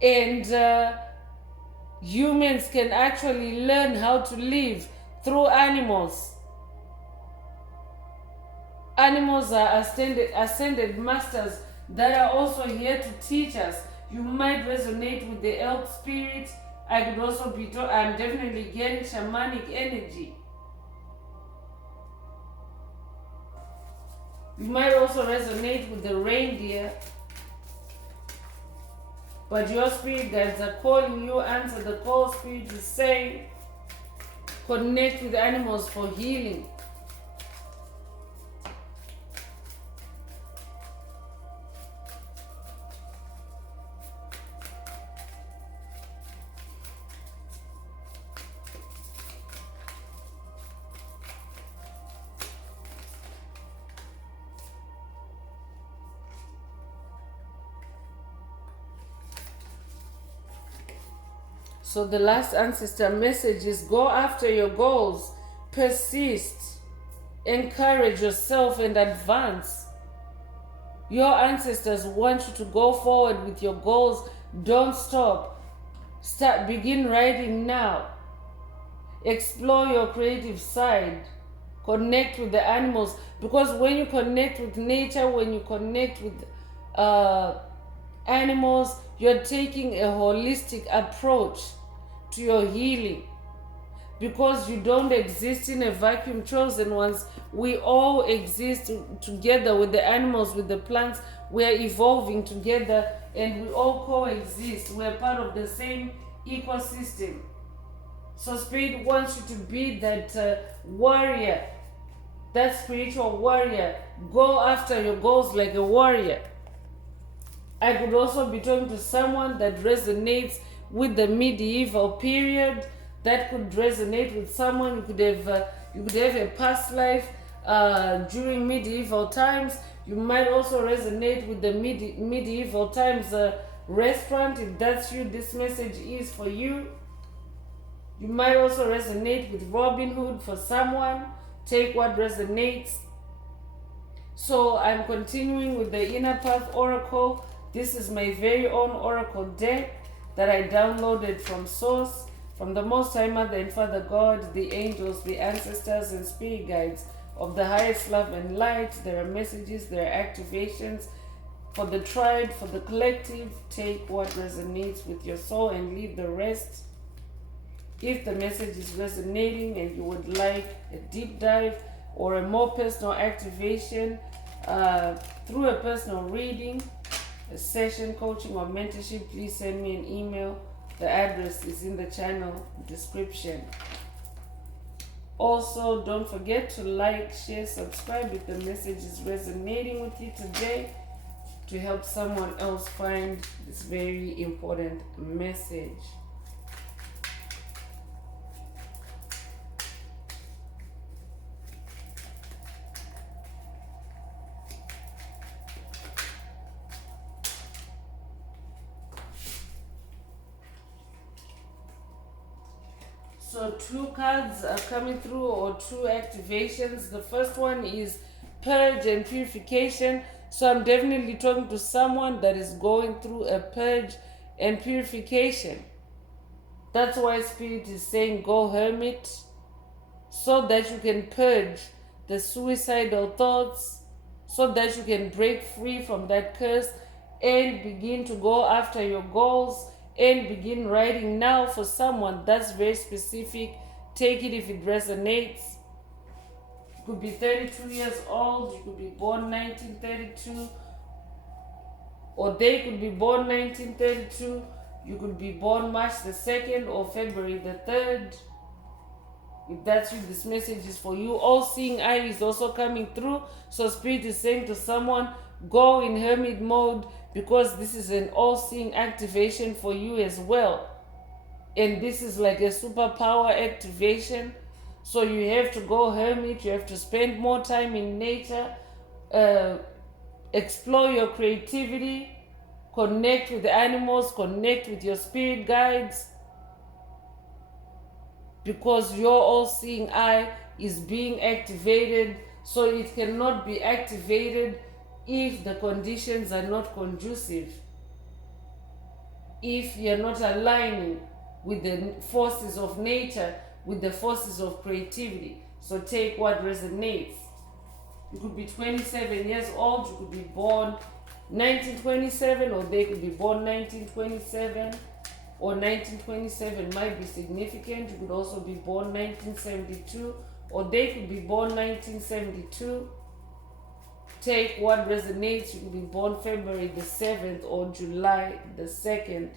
And humans can actually learn how to live through animals. Animals are ascended masters that are also here to teach us. You might resonate with the elk spirit. I could also be I'm definitely getting shamanic energy. You might also resonate with the reindeer. But your spirit guides are calling you. Answer the call. Spirit is saying, connect with animals for healing. So the last ancestor message is go after your goals, persist, encourage yourself and advance. Your ancestors want you to go forward with your goals. Don't stop. Begin writing now. Explore your creative side. Connect with the animals. Because when you connect with nature, when you connect with animals, you're taking a holistic approach to your healing. Because you don't exist in a vacuum, chosen ones. We all exist together with the animals, with the plants. We're evolving together and we all coexist. We're part of the same ecosystem. So Spirit wants you to be that warrior that spiritual warrior. Go after your goals like a warrior. I could also be talking to someone that resonates with the medieval period. That could resonate with someone. You could have a past life during medieval times. You might also resonate with the medieval times restaurant. If that's you, this message is for you. You might also resonate with Robin Hood for someone. Take what resonates. So I'm continuing with the Inner Path Oracle. This is my very own Oracle deck that I downloaded from Source, from the Most High Mother and Father God, the angels, the ancestors, and spirit guides of the highest love and light. There are messages, there are activations for the tribe, for the collective. Take what resonates with your soul and leave the rest. If the message is resonating and you would like a deep dive or a more personal activation through a personal reading, a session, coaching, or mentorship, please send me an email. The address is in the channel description. Also, don't forget to like, share, subscribe if the message is resonating with you today, to help someone else find this very important message. So 2 cards are coming through, or 2 activations. The first one is purge and purification. So I'm definitely talking to someone that is going through a purge and purification. That's why Spirit is saying go hermit, so that you can purge the suicidal thoughts, so that you can break free from that curse and begin to go after your goals and begin writing now for someone. That's very specific. Take it if it resonates. You could be 32 years old, you could be born 1932, or they could be born 1932. You could be born March the 2nd or February the 3rd. If that's you, this message is for you. All-seeing eye is also coming through. So Spirit is saying to someone, go in hermit mode, because this is an all-seeing activation for you as well. And this is like a superpower activation. So you have to go hermit. You have to spend more time in nature. Explore your creativity. Connect with the animals. Connect with your spirit guides. Because your all-seeing eye is being activated. So it cannot be activated if the conditions are not conducive, if you're not aligning with the forces of nature, with the forces of creativity. So take what resonates. You could be 27 years old, you could be born 1927, or they could be born 1927, or 1927 might be significant. You could also be born 1972, or they could be born 1972. Take what resonates. You could be born February the 7th or July the 2nd.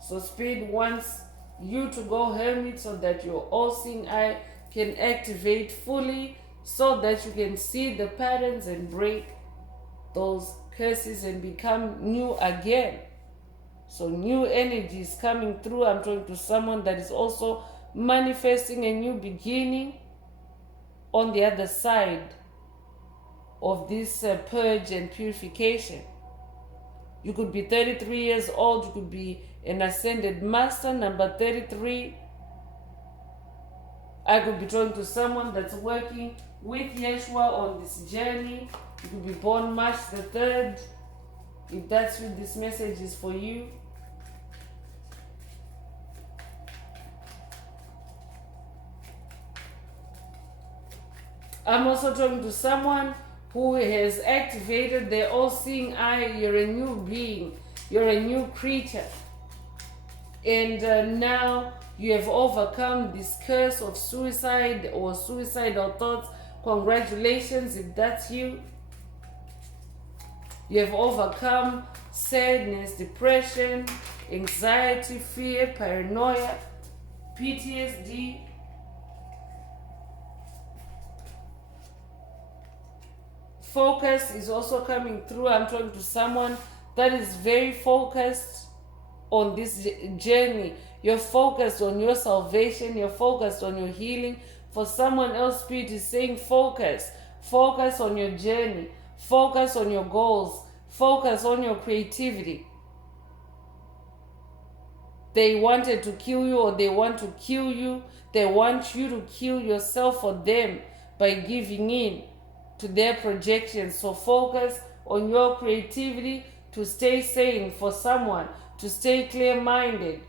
So Spirit wants you to go hermit so that your all-seeing eye can activate fully, so that you can see the patterns and break those curses and become new again. So new energy is coming through. I'm talking to someone that is also manifesting a new beginning on the other side of this purge and purification. You could be 33 years old. You could be an ascended master, number 33. I could be talking to someone that's working with Yeshua on this journey. You could be born March the 3rd. If that's you, this message is for you. I'm also talking to someone who has activated their all-seeing eye. You're a new being. You're a new creature. And now you have overcome this curse of suicide or suicidal thoughts. Congratulations if that's you. You have overcome sadness, depression, anxiety, fear, paranoia, PTSD. Focus is also coming through. I'm talking to someone that is very focused on this journey. You're focused on your salvation. You're focused on your healing. For someone else, Spirit is saying focus. Focus on your journey. Focus on your goals. Focus on your creativity. They wanted to kill you, or they want to kill you. They want you to kill yourself for them by giving in to their projections. So focus on your creativity to stay sane. For someone to stay clear-minded.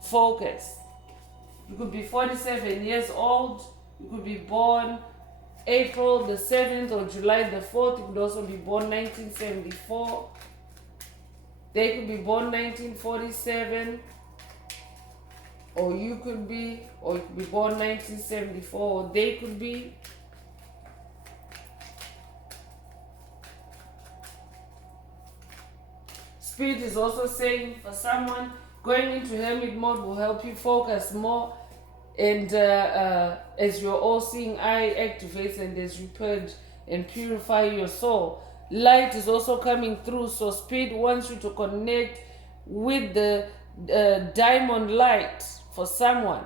Focus. You could be 47 years old. You could be born April the 7th or July the 4th. You could also be born 1974. They could be born 1947. Or you could be born 1974. Or they could be. Spirit is also saying for someone, going into hermit mode will help you focus more, and as your all-seeing eye activates and as you purge and purify your soul. Light is also coming through, so Spirit wants you to connect with the diamond light for someone.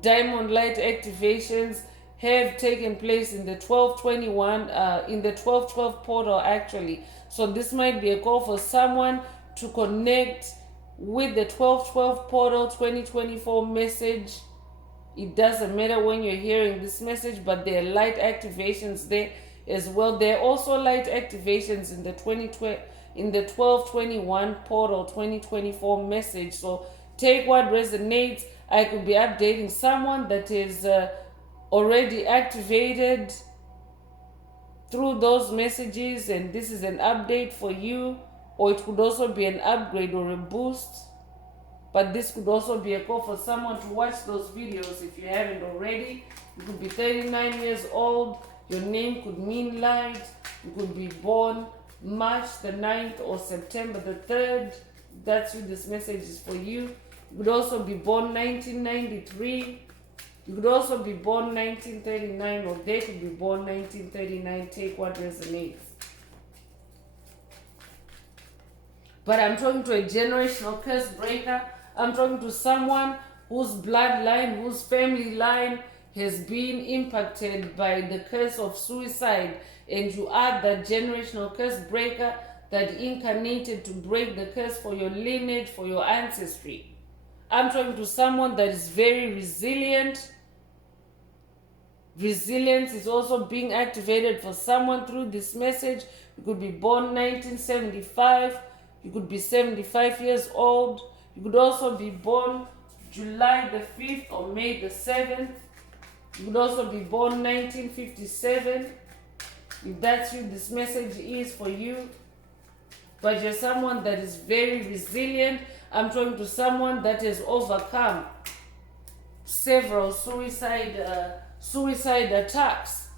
Diamond light activations have taken place in the 1221, in the 1212 portal actually. So this might be a call for someone to connect with the 1212 portal 2024 message. It doesn't matter when you're hearing this message, but there are light activations there as well. There are also light activations in the 1221 portal 2024 message. So take what resonates. I could be updating someone that is already activated through those messages, and this is an update for you, or it could also be an upgrade or a boost. But this could also be a call for someone to watch those videos if you haven't already. You could be 39 years old. Your name could mean light. You could be born March the 9th or September the 3rd. That's what this message is for you. You could also be born 1993. You could also be born 1939, or they could be born 1939. Take what resonates. But I'm talking to a generational curse breaker. I'm talking to someone whose bloodline, whose family line has been impacted by the curse of suicide. And you are that generational curse breaker that incarnated to break the curse for your lineage, for your ancestry. I'm talking to someone that is very resilient. Resilience is also being activated for someone through this message. You could be born 1975. You could be 75 years old. You could also be born July the 5th or May the 7th. You could also be born 1957. If that's who this message is for you. But you're someone that is very resilient. I'm talking to someone that has overcome several suicide attacks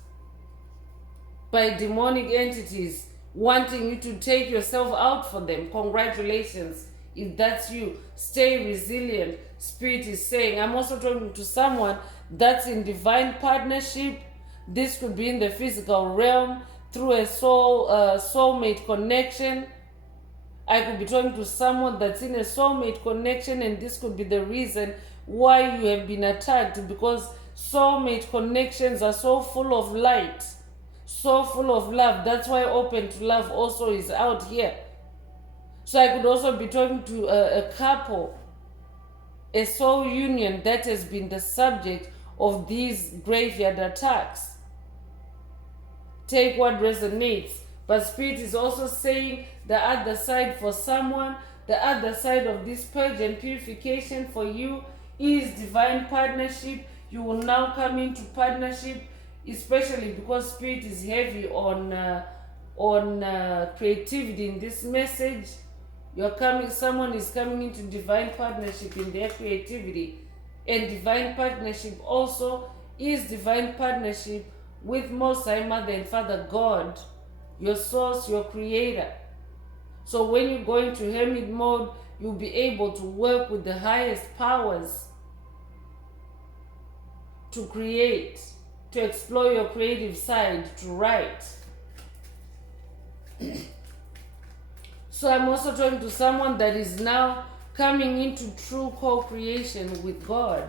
by demonic entities wanting you to take yourself out for them. Congratulations. If that's you, stay resilient. Spirit is saying, I'm also talking to someone that's in divine partnership. This could be in the physical realm through a soulmate connection. I could be talking to someone that's in a soulmate connection, and this could be the reason why you have been attacked, because soulmate connections are so full of light, so full of love. That's why Open to Love also is out here. So I could also be talking to a couple, a soul union that has been the subject of these graveyard attacks. Take what resonates. But Spirit is also saying the other side for someone, the other side of this purge and purification for you is divine partnership. You will now come into partnership, especially because Spirit is heavy on creativity in this message. Someone is coming into divine partnership in their creativity. And divine partnership also is divine partnership with Most High Mother and Father God, your source, your creator. So when you go into hermit mode, you'll be able to work with the highest powers to create to explore your creative side, to write. So I'm also talking to someone that is now coming into true co-creation with God.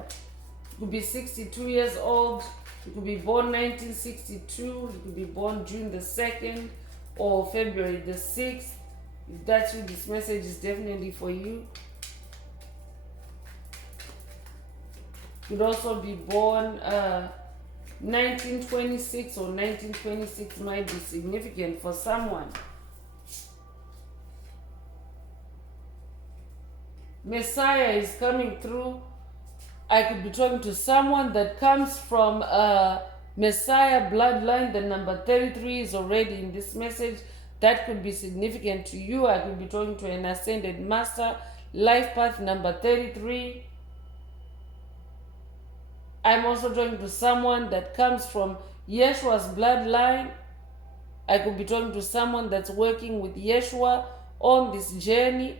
You could be 62 years old, you could be born 1962, you could be born June the 2nd or February the 6th. If that's you, this message is definitely for you. You could also be born 1926 or 1926 might be significant for someone. Messiah is coming through. I could be talking to someone that comes from a Messiah bloodline. The number 33 is already in this message. That could be significant to you. I could be talking to an ascended master, life path number 33. I'm also talking to someone that comes from Yeshua's bloodline. I could be talking to someone that's working with Yeshua on this journey.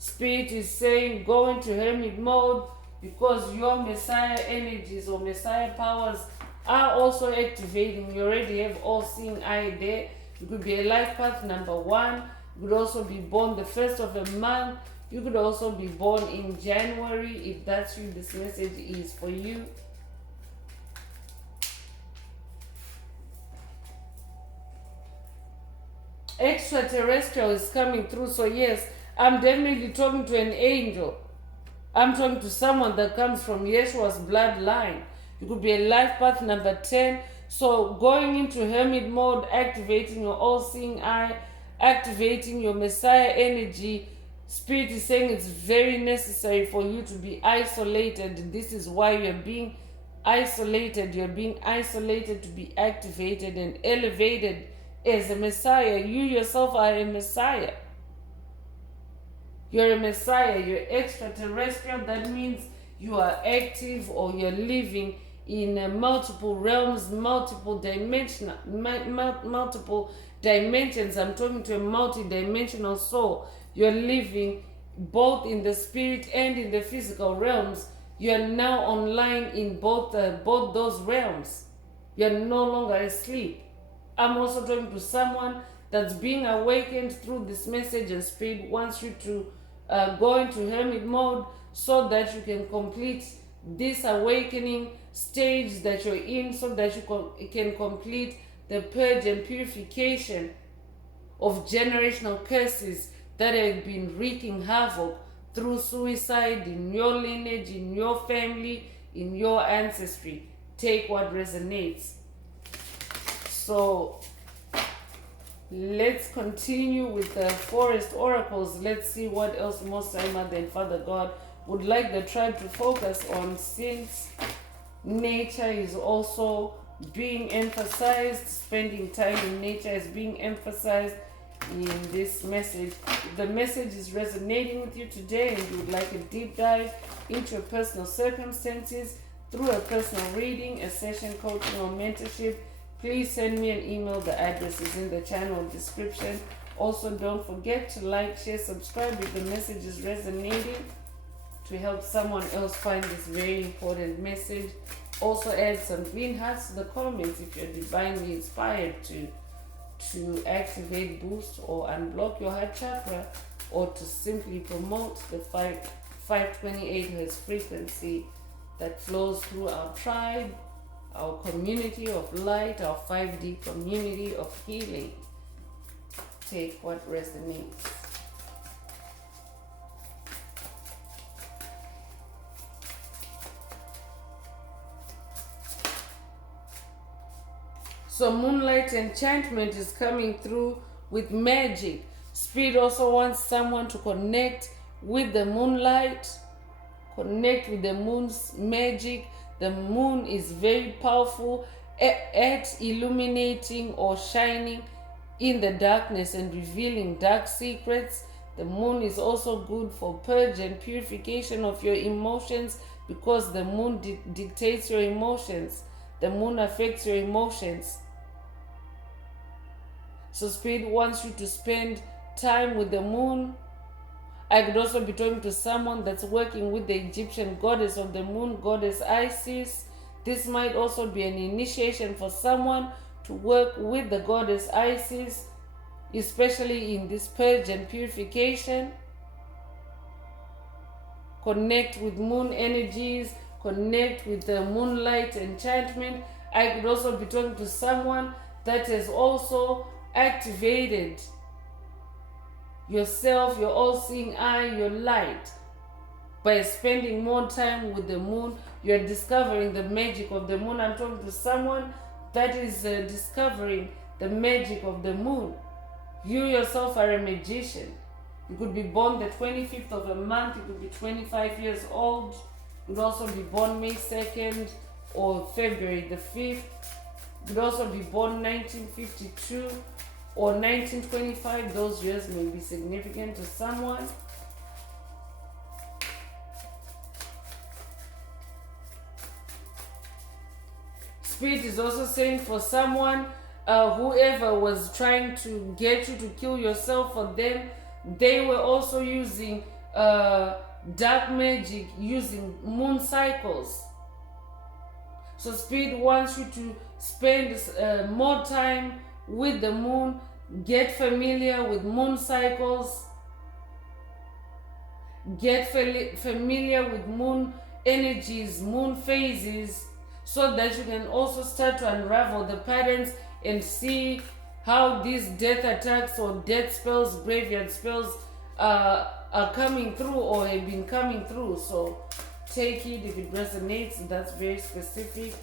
Spirit is saying go into hermit mode because your Messiah energies or Messiah powers are also activating. You already have all-seeing eye there. You could be a life path number 1. You could also be born the first of a month. You could also be born in January. If that's you, this message is for you. Extraterrestrial is coming through. So yes, I'm definitely talking to an angel. I'm talking to someone that comes from Yeshua's bloodline. You could be a life path number 10. So going into hermit mode, activating your all-seeing eye, activating your Messiah energy. Spirit is saying it's very necessary for you to be isolated. This is why you're being isolated. You're being isolated to be activated and elevated as a Messiah. You yourself are a Messiah. You're a Messiah. You're extraterrestrial. That means you are active or you're living in multiple realms, multiple dimensions. I'm talking to a multi-dimensional soul. You're living both in the spirit and in the physical realms. You're now online in both those realms. You're no longer asleep. I'm also talking to someone that's being awakened through this message, and Spirit wants you to go into hermit mode so that you can complete this awakening stage that you're in, so that you can complete the purge and purification of generational curses that have been wreaking havoc through suicide in your lineage, in your family, in your ancestry. Take what resonates. So let's continue with the forest oracles. Let's see what else Most High Mother and Father God would like the tribe to focus on, since nature is also being emphasized. Spending time in nature is being emphasized in this message. If the message is resonating with you today and you would like a deep dive into your personal circumstances through a personal reading, a session coaching or mentorship, please send me an email. The address is in the channel description. Also, don't forget to like, share, subscribe if the message is resonating, to help someone else find this very important message. Also, add some green hearts to the comments if you're divinely inspired to activate, boost, or unblock your heart chakra, or to simply promote the 528 Hz frequency that flows through our tribe, our community of light, our 5D community of healing. Take what resonates. So moonlight enchantment is coming through with magic. Spirit also wants someone to connect with the moonlight, connect with the moon's magic. The moon is very powerful at illuminating or shining in the darkness and revealing dark secrets. The moon is also good for purge and purification of your emotions, because the moon dictates your emotions. The moon affects your emotions. So Spirit wants you to spend time with the moon, I could also be talking to someone that's working with the Egyptian goddess of the moon, goddess Isis. This might also be an initiation for someone to work with the goddess Isis, especially in this purge and purification. Connect with moon energies, connect with the moonlight enchantment. I could also be talking to someone that has also activated yourself, your all-seeing eye, your light. By spending more time with the moon, you're discovering the magic of the moon. I'm talking to someone that is discovering the magic of the moon. You yourself are a magician. You could be born the 25th of a month. You could be 25 years old. You could also be born May 2nd or February the 5th. You could also be born 1952 or 1925. Those years may be significant to someone. Spirit is also saying for someone, whoever was trying to get you to kill yourself for them, they were also using dark magic, using moon cycles. So Spirit wants you to spend more time with the moon, get familiar with moon cycles, get familiar with moon energies, moon phases, so that you can also start to unravel the patterns and see how these death attacks or death spells, graveyard spells are coming through or have been coming through. So take it if it resonates. That's very specific.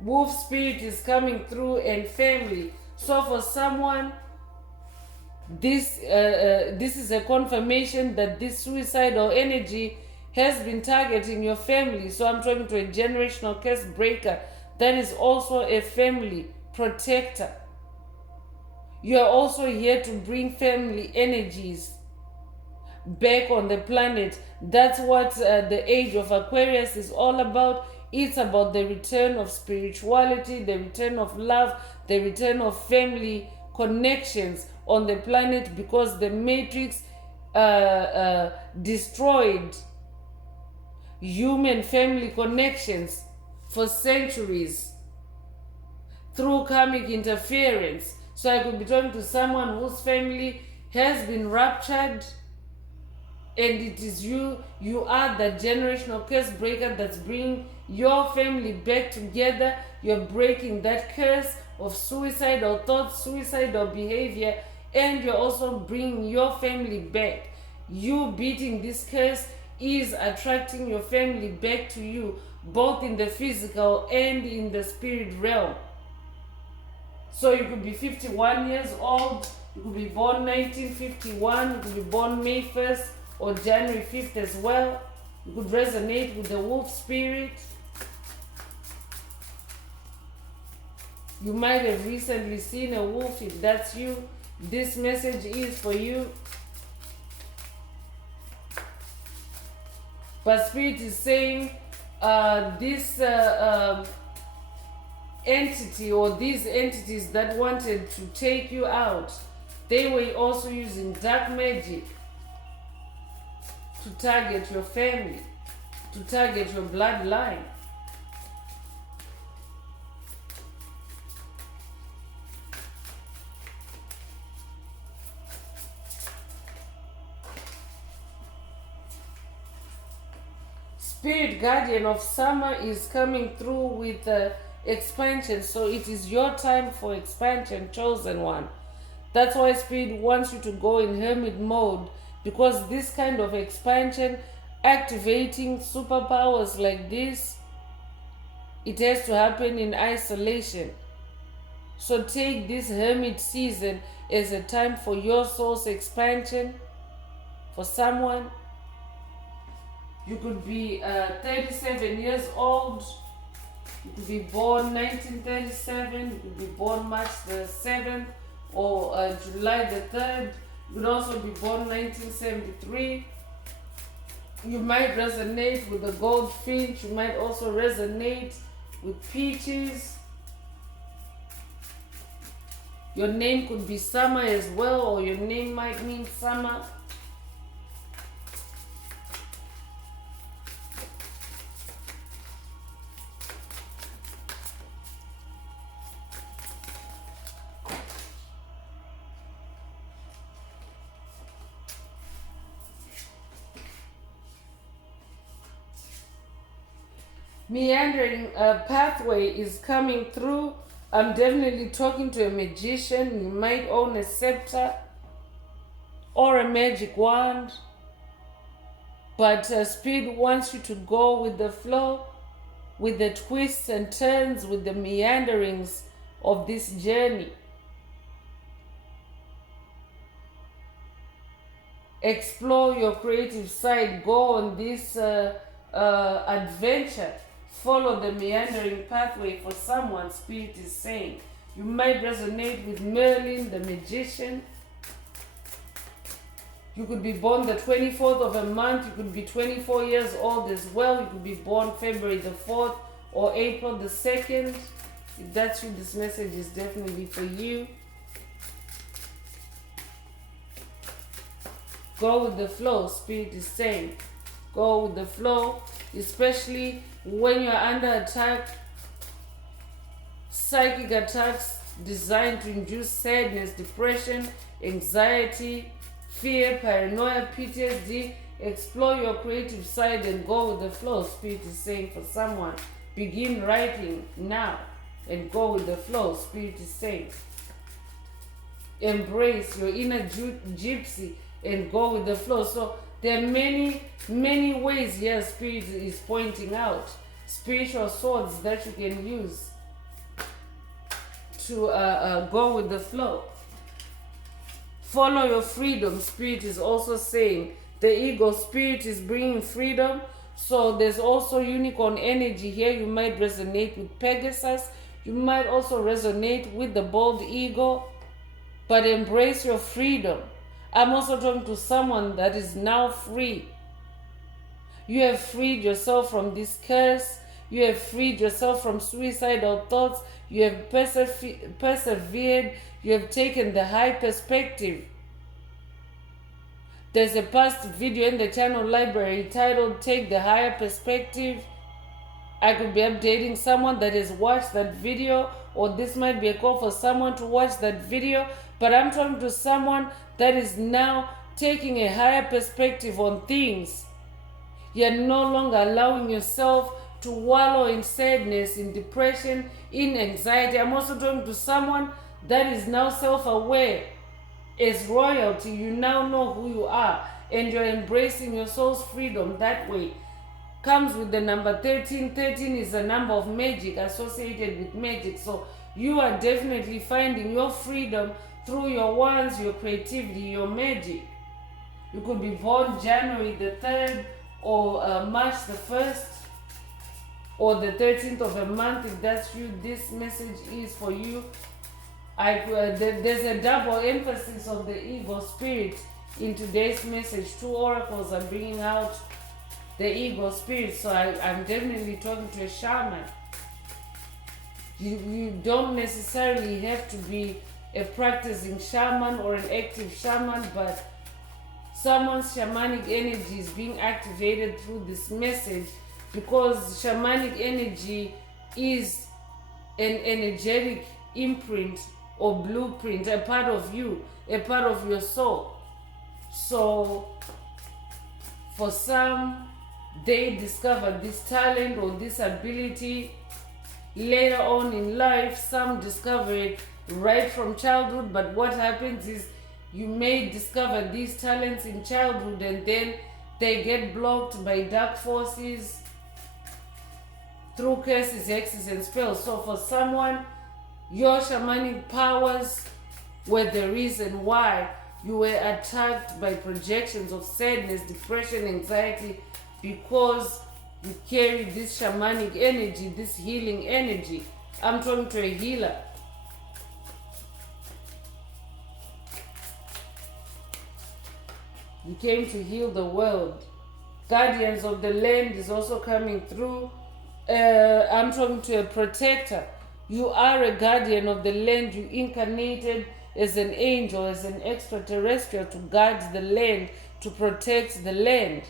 Wolf spirit is coming through, and family. So for someone, this is a confirmation that this suicidal energy has been targeting your family. So I'm talking to a generational curse breaker that is also a family protector. You are also here to bring family energies back on the planet. That's what the age of Aquarius is all about. It's about the return of spirituality, the return of love, the return of family connections on the planet, because the Matrix destroyed human family connections for centuries through karmic interference. So I could be talking to someone whose family has been ruptured, and it is you are the generational curse breaker that's bringing your family back together. You're breaking that curse of suicidal thoughts, suicidal behavior, and you're also bringing your family back. You beating this curse is attracting your family back to you, both in the physical and in the spirit realm. So you could be 51 years old, you could be born 1951, you could be born May 1st or January 5th as well. You could resonate with the wolf spirit. You might have recently seen a wolf. If that's you, this message is for you. But Spirit is saying this entity or these entities that wanted to take you out, they were also using dark magic to target your family, to target your bloodline. Spirit guardian of summer is coming through with expansion. So it is your time for expansion, chosen one. That's why Spirit wants you to go in hermit mode, because this kind of expansion, activating superpowers like this, it has to happen in isolation. So take this hermit season as a time for your soul's expansion. For someone, you could be 37 years old. You could be born 1937. You could be born March the 7th or July the 3rd. You could also be born 1973. You might resonate with the goldfinch. You might also resonate with peaches. Your name could be Summer as well, or your name might mean summer. Meandering pathway is coming through. I'm definitely talking to a magician. You might own a scepter or a magic wand. But Spirit wants you to go with the flow, with the twists and turns, with the meanderings of this journey. Explore your creative side. Go on this adventure. Follow the meandering pathway for someone, Spirit is saying. You might resonate with Merlin, the magician. You could be born the 24th of a month. You could be 24 years old as well. You could be born February the 4th or April the 2nd. If that's you, this message is definitely for you. Go with the flow, Spirit is saying. Go with the flow, especially when you're under attack. Psychic attacks designed to induce sadness, depression, anxiety, fear, paranoia, PTSD. Explore your creative side and go with the flow, Spirit is saying for someone. Begin writing now and go with the flow, Spirit is saying. Embrace your inner gypsy and go with the flow. So there are many ways here Spirit is pointing out. Spiritual swords that you can use to go with the flow. Follow your freedom, Spirit is also saying. The ego spirit is bringing freedom. So there's also unicorn energy here. You might resonate with Pegasus. You might also resonate with the bald eagle. But embrace your freedom. I'm also talking to someone that is now free. You have freed yourself from this curse. You have freed yourself from suicidal thoughts. You have persevered. You have taken the high perspective. There's a past video in the channel library titled Take the Higher Perspective. I could be updating someone that has watched that video, or this might be a call for someone to watch that video. But I'm talking to someone that is now taking a higher perspective on things. You're no longer allowing yourself to wallow in sadness, in depression, in anxiety. I'm also talking to someone that is now self-aware. As royalty, you now know who you are, and you're embracing your soul's freedom that way. Comes with the number 13. 13 is a number of magic, associated with magic. So you are definitely finding your freedom through your wands, your creativity, your magic. You could be born January the 3rd or March the 1st or the 13th of a month. If that's you, this message is for you. There's a double emphasis of the ego spirit in today's message. Two oracles are bringing out the ego spirit. So I'm definitely talking to a shaman. You don't necessarily have to be a practicing shaman or an active shaman, but someone's shamanic energy is being activated through this message, because shamanic energy is an energetic imprint or blueprint, a part of you, a part of your soul. So for some, they discover this talent or this ability later on in life. Some discover it right from childhood, but what happens is you may discover these talents in childhood and then they get blocked by dark forces through curses, hexes, and spells. So for someone, your shamanic powers were the reason why you were attacked by projections of sadness, depression, anxiety, because you carry this shamanic energy, this healing energy. I'm talking to a healer. You came to heal the world. Guardians of the land is also coming through. I'm talking to a protector. You are a guardian of the land. You incarnated as an angel, as an extraterrestrial to guard the land, to protect the land,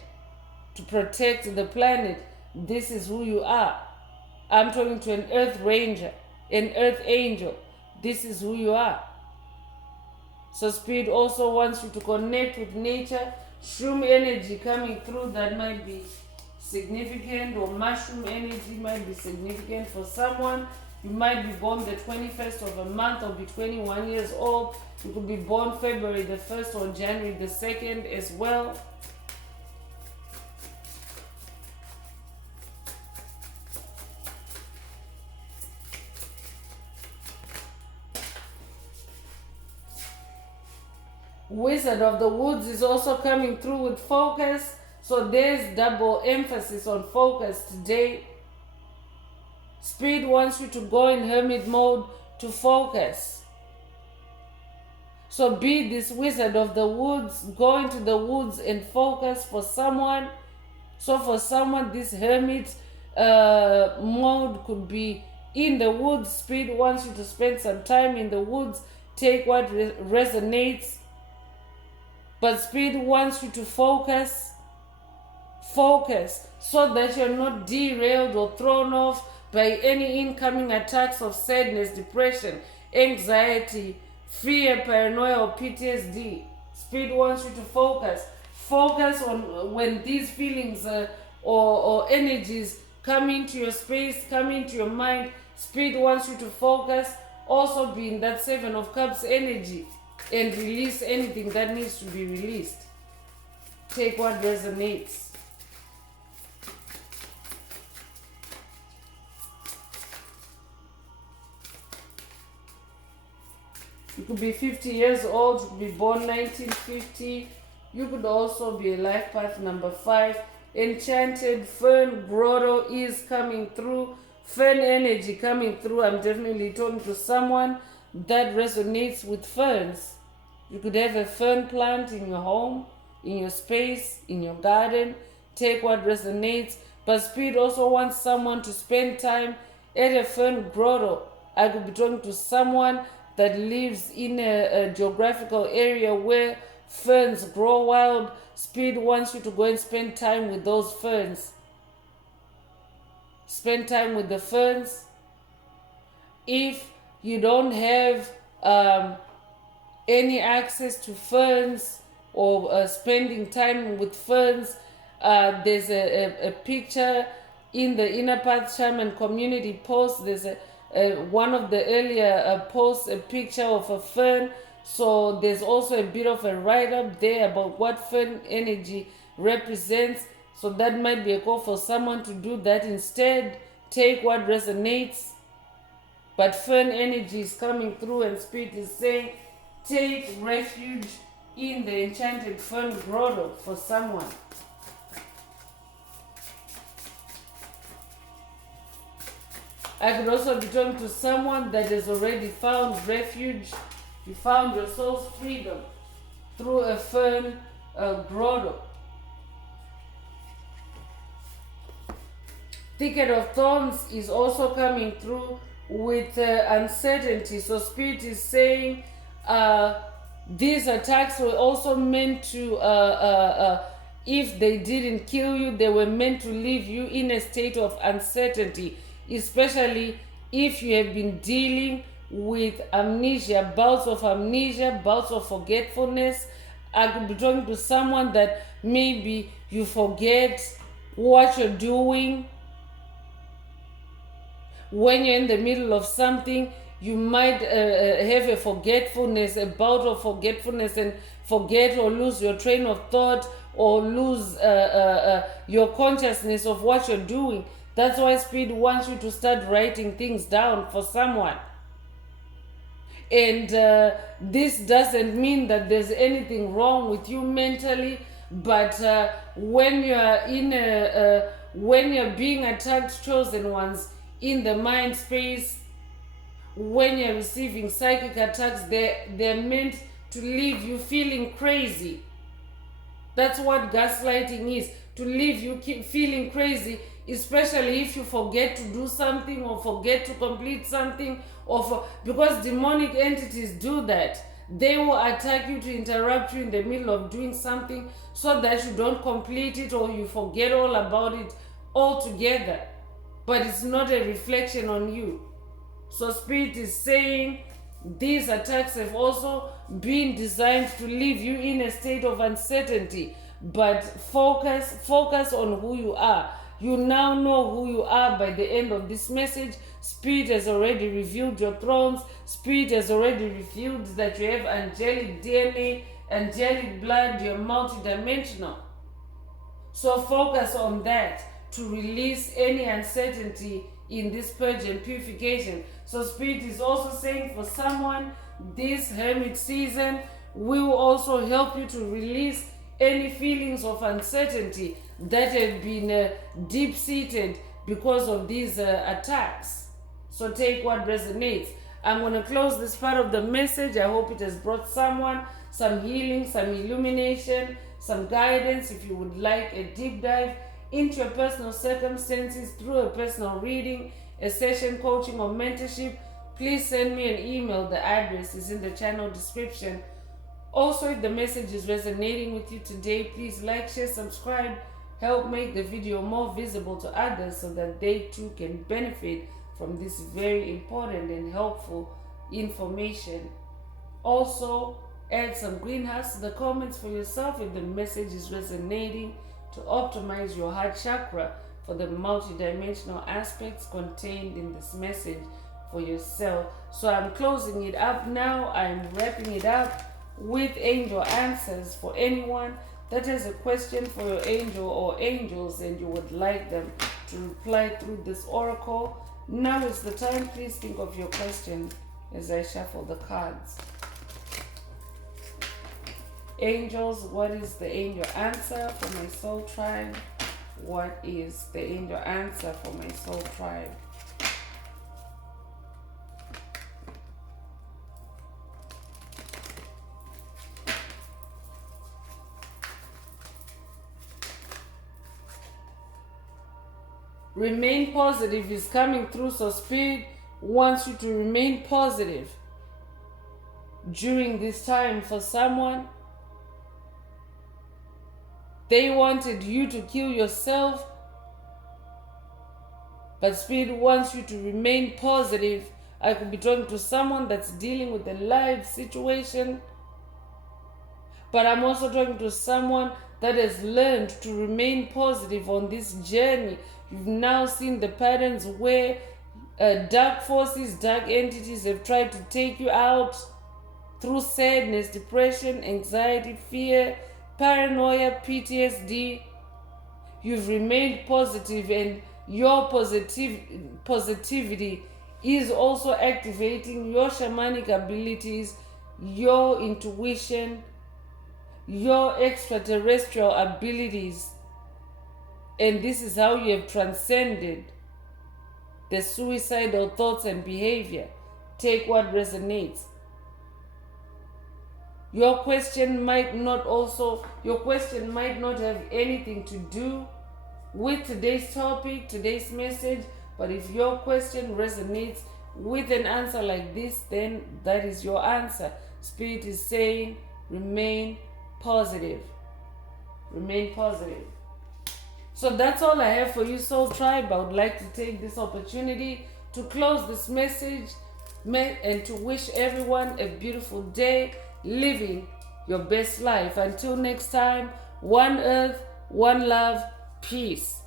to protect the planet. This is who you are. I'm talking to an earth ranger, an earth angel. This is who you are. So Spirit also wants you to connect with nature. Shroom energy coming through that might be significant, or mushroom energy might be significant for someone. You might be born the 21st of a month or be 21 years old. You could be born February the 1st or January the 2nd as well. Wizard of the Woods is also coming through with focus. So there's double emphasis on focus today. Spirit wants you to go in hermit mode to focus. So be this Wizard of the Woods, go into the woods and focus for someone. So for someone, this hermit mode could be in the woods. Spirit wants you to spend some time in the woods. Take what resonates. But Spirit wants you to focus so that you're not derailed or thrown off by any incoming attacks of sadness, depression, anxiety, fear, paranoia, or PTSD. Spirit wants you to focus on when these feelings or energies come into your space, come into your mind. Spirit wants you to focus, also be in that Seven of Cups energy, and release anything that needs to be released. Take what resonates. You could be 50 years old, you could be born 1950. You could also be a life path number 5. Enchanted Fern Grotto is coming through. Fern energy coming through. I'm definitely talking to someone that resonates with ferns. You could have a fern plant in your home, in your space, in your garden. Take what resonates. But Spirit also wants someone to spend time at a fern grotto. I could be talking to someone that lives in a geographical area where ferns grow wild. Spirit wants you to go and spend time with those ferns. Spend time with the ferns. If you don't have any access to ferns or spending time with ferns, there's a picture in the Inner Path Shaman community post. There's one of the earlier posts, a picture of a fern. So there's also a bit of a write-up there about what fern energy represents. So that might be a call for someone to do that instead. Take what resonates. But fern energy is coming through, and Spirit is saying, take refuge in the enchanted fern grotto for someone. I could also be talking to someone that has already found refuge. You found your soul's freedom through a fern grotto. Thicket of Thorns is also coming through with uncertainty. So Spirit is saying these attacks were also meant to, if they didn't kill you, they were meant to leave you in a state of uncertainty, especially if you have been dealing with amnesia, bouts of forgetfulness. I could be talking to someone that maybe you forget what you're doing. When you're in the middle of something, you might have a forgetfulness, a bout of forgetfulness, and forget or lose your train of thought, or lose your consciousness of what you're doing. That's why Spirit wants you to start writing things down for someone. And this doesn't mean that there's anything wrong with you mentally, but when you're when you're being attacked, chosen ones, in the mind space, when you're receiving psychic attacks, they're meant to leave you feeling crazy. That's what gaslighting is, to leave you feeling crazy especially if you forget to do something or forget to complete something, because demonic entities do that. They will attack you to interrupt you in the middle of doing something so that you don't complete it or you forget all about it altogether. But it's not a reflection on you. So Spirit is saying these attacks have also been designed to leave you in a state of uncertainty. But focus on who you are. You now know who you are by the end of this message. Spirit has already revealed your thrones. Spirit has already revealed that you have angelic DNA, angelic blood, you're multidimensional. So focus on that to release any uncertainty in this purge and purification. So Spirit is also saying for someone, this hermit season will also help you to release any feelings of uncertainty that have been deep-seated because of these attacks. So take what resonates. I'm going to close this part of the message. I hope it has brought someone some healing, some illumination, some guidance. If you would like a deep dive into your personal circumstances through a personal reading, a session coaching or mentorship, please send me an email. The address is in the channel description. Also, if the message is resonating with you today, please like, share, subscribe. Help make the video more visible to others so that they too can benefit from this very important and helpful information. Also, add some greenhouse to the comments for yourself if the message is resonating, to optimize your heart chakra for the multidimensional aspects contained in this message for yourself. So I'm closing it up now. I'm wrapping it up with angel answers. For anyone that has a question for your angel or angels and you would like them to reply through this oracle, now is the time. Please think of your question as I shuffle the cards. Angels, what is the angel answer for my soul tribe? What is the angel answer for my soul tribe? Remain positive is coming through. So Spirit wants you to remain positive during this time. For someone, they wanted you to kill yourself, but Spirit wants you to remain positive. I could be talking to someone that's dealing with a life situation, but I'm also talking to someone that has learned to remain positive on this journey. You've now seen the patterns where dark forces, dark entities have tried to take you out through sadness, depression, anxiety, fear, paranoia, PTSD. You've remained positive, and your positivity is also activating your shamanic abilities, your intuition, your extraterrestrial abilities. And this is how you have transcended the suicidal thoughts and behavior. Take what resonates. Your question might not have anything to do with today's topic, today's message, but if your question resonates with an answer like this, then that is your answer. Spirit is saying, remain positive. Remain positive. So that's all I have for you, Soul Tribe. I would like to take this opportunity to close this message and to wish everyone a beautiful day, living your best life. Until next time, one earth, one love, peace.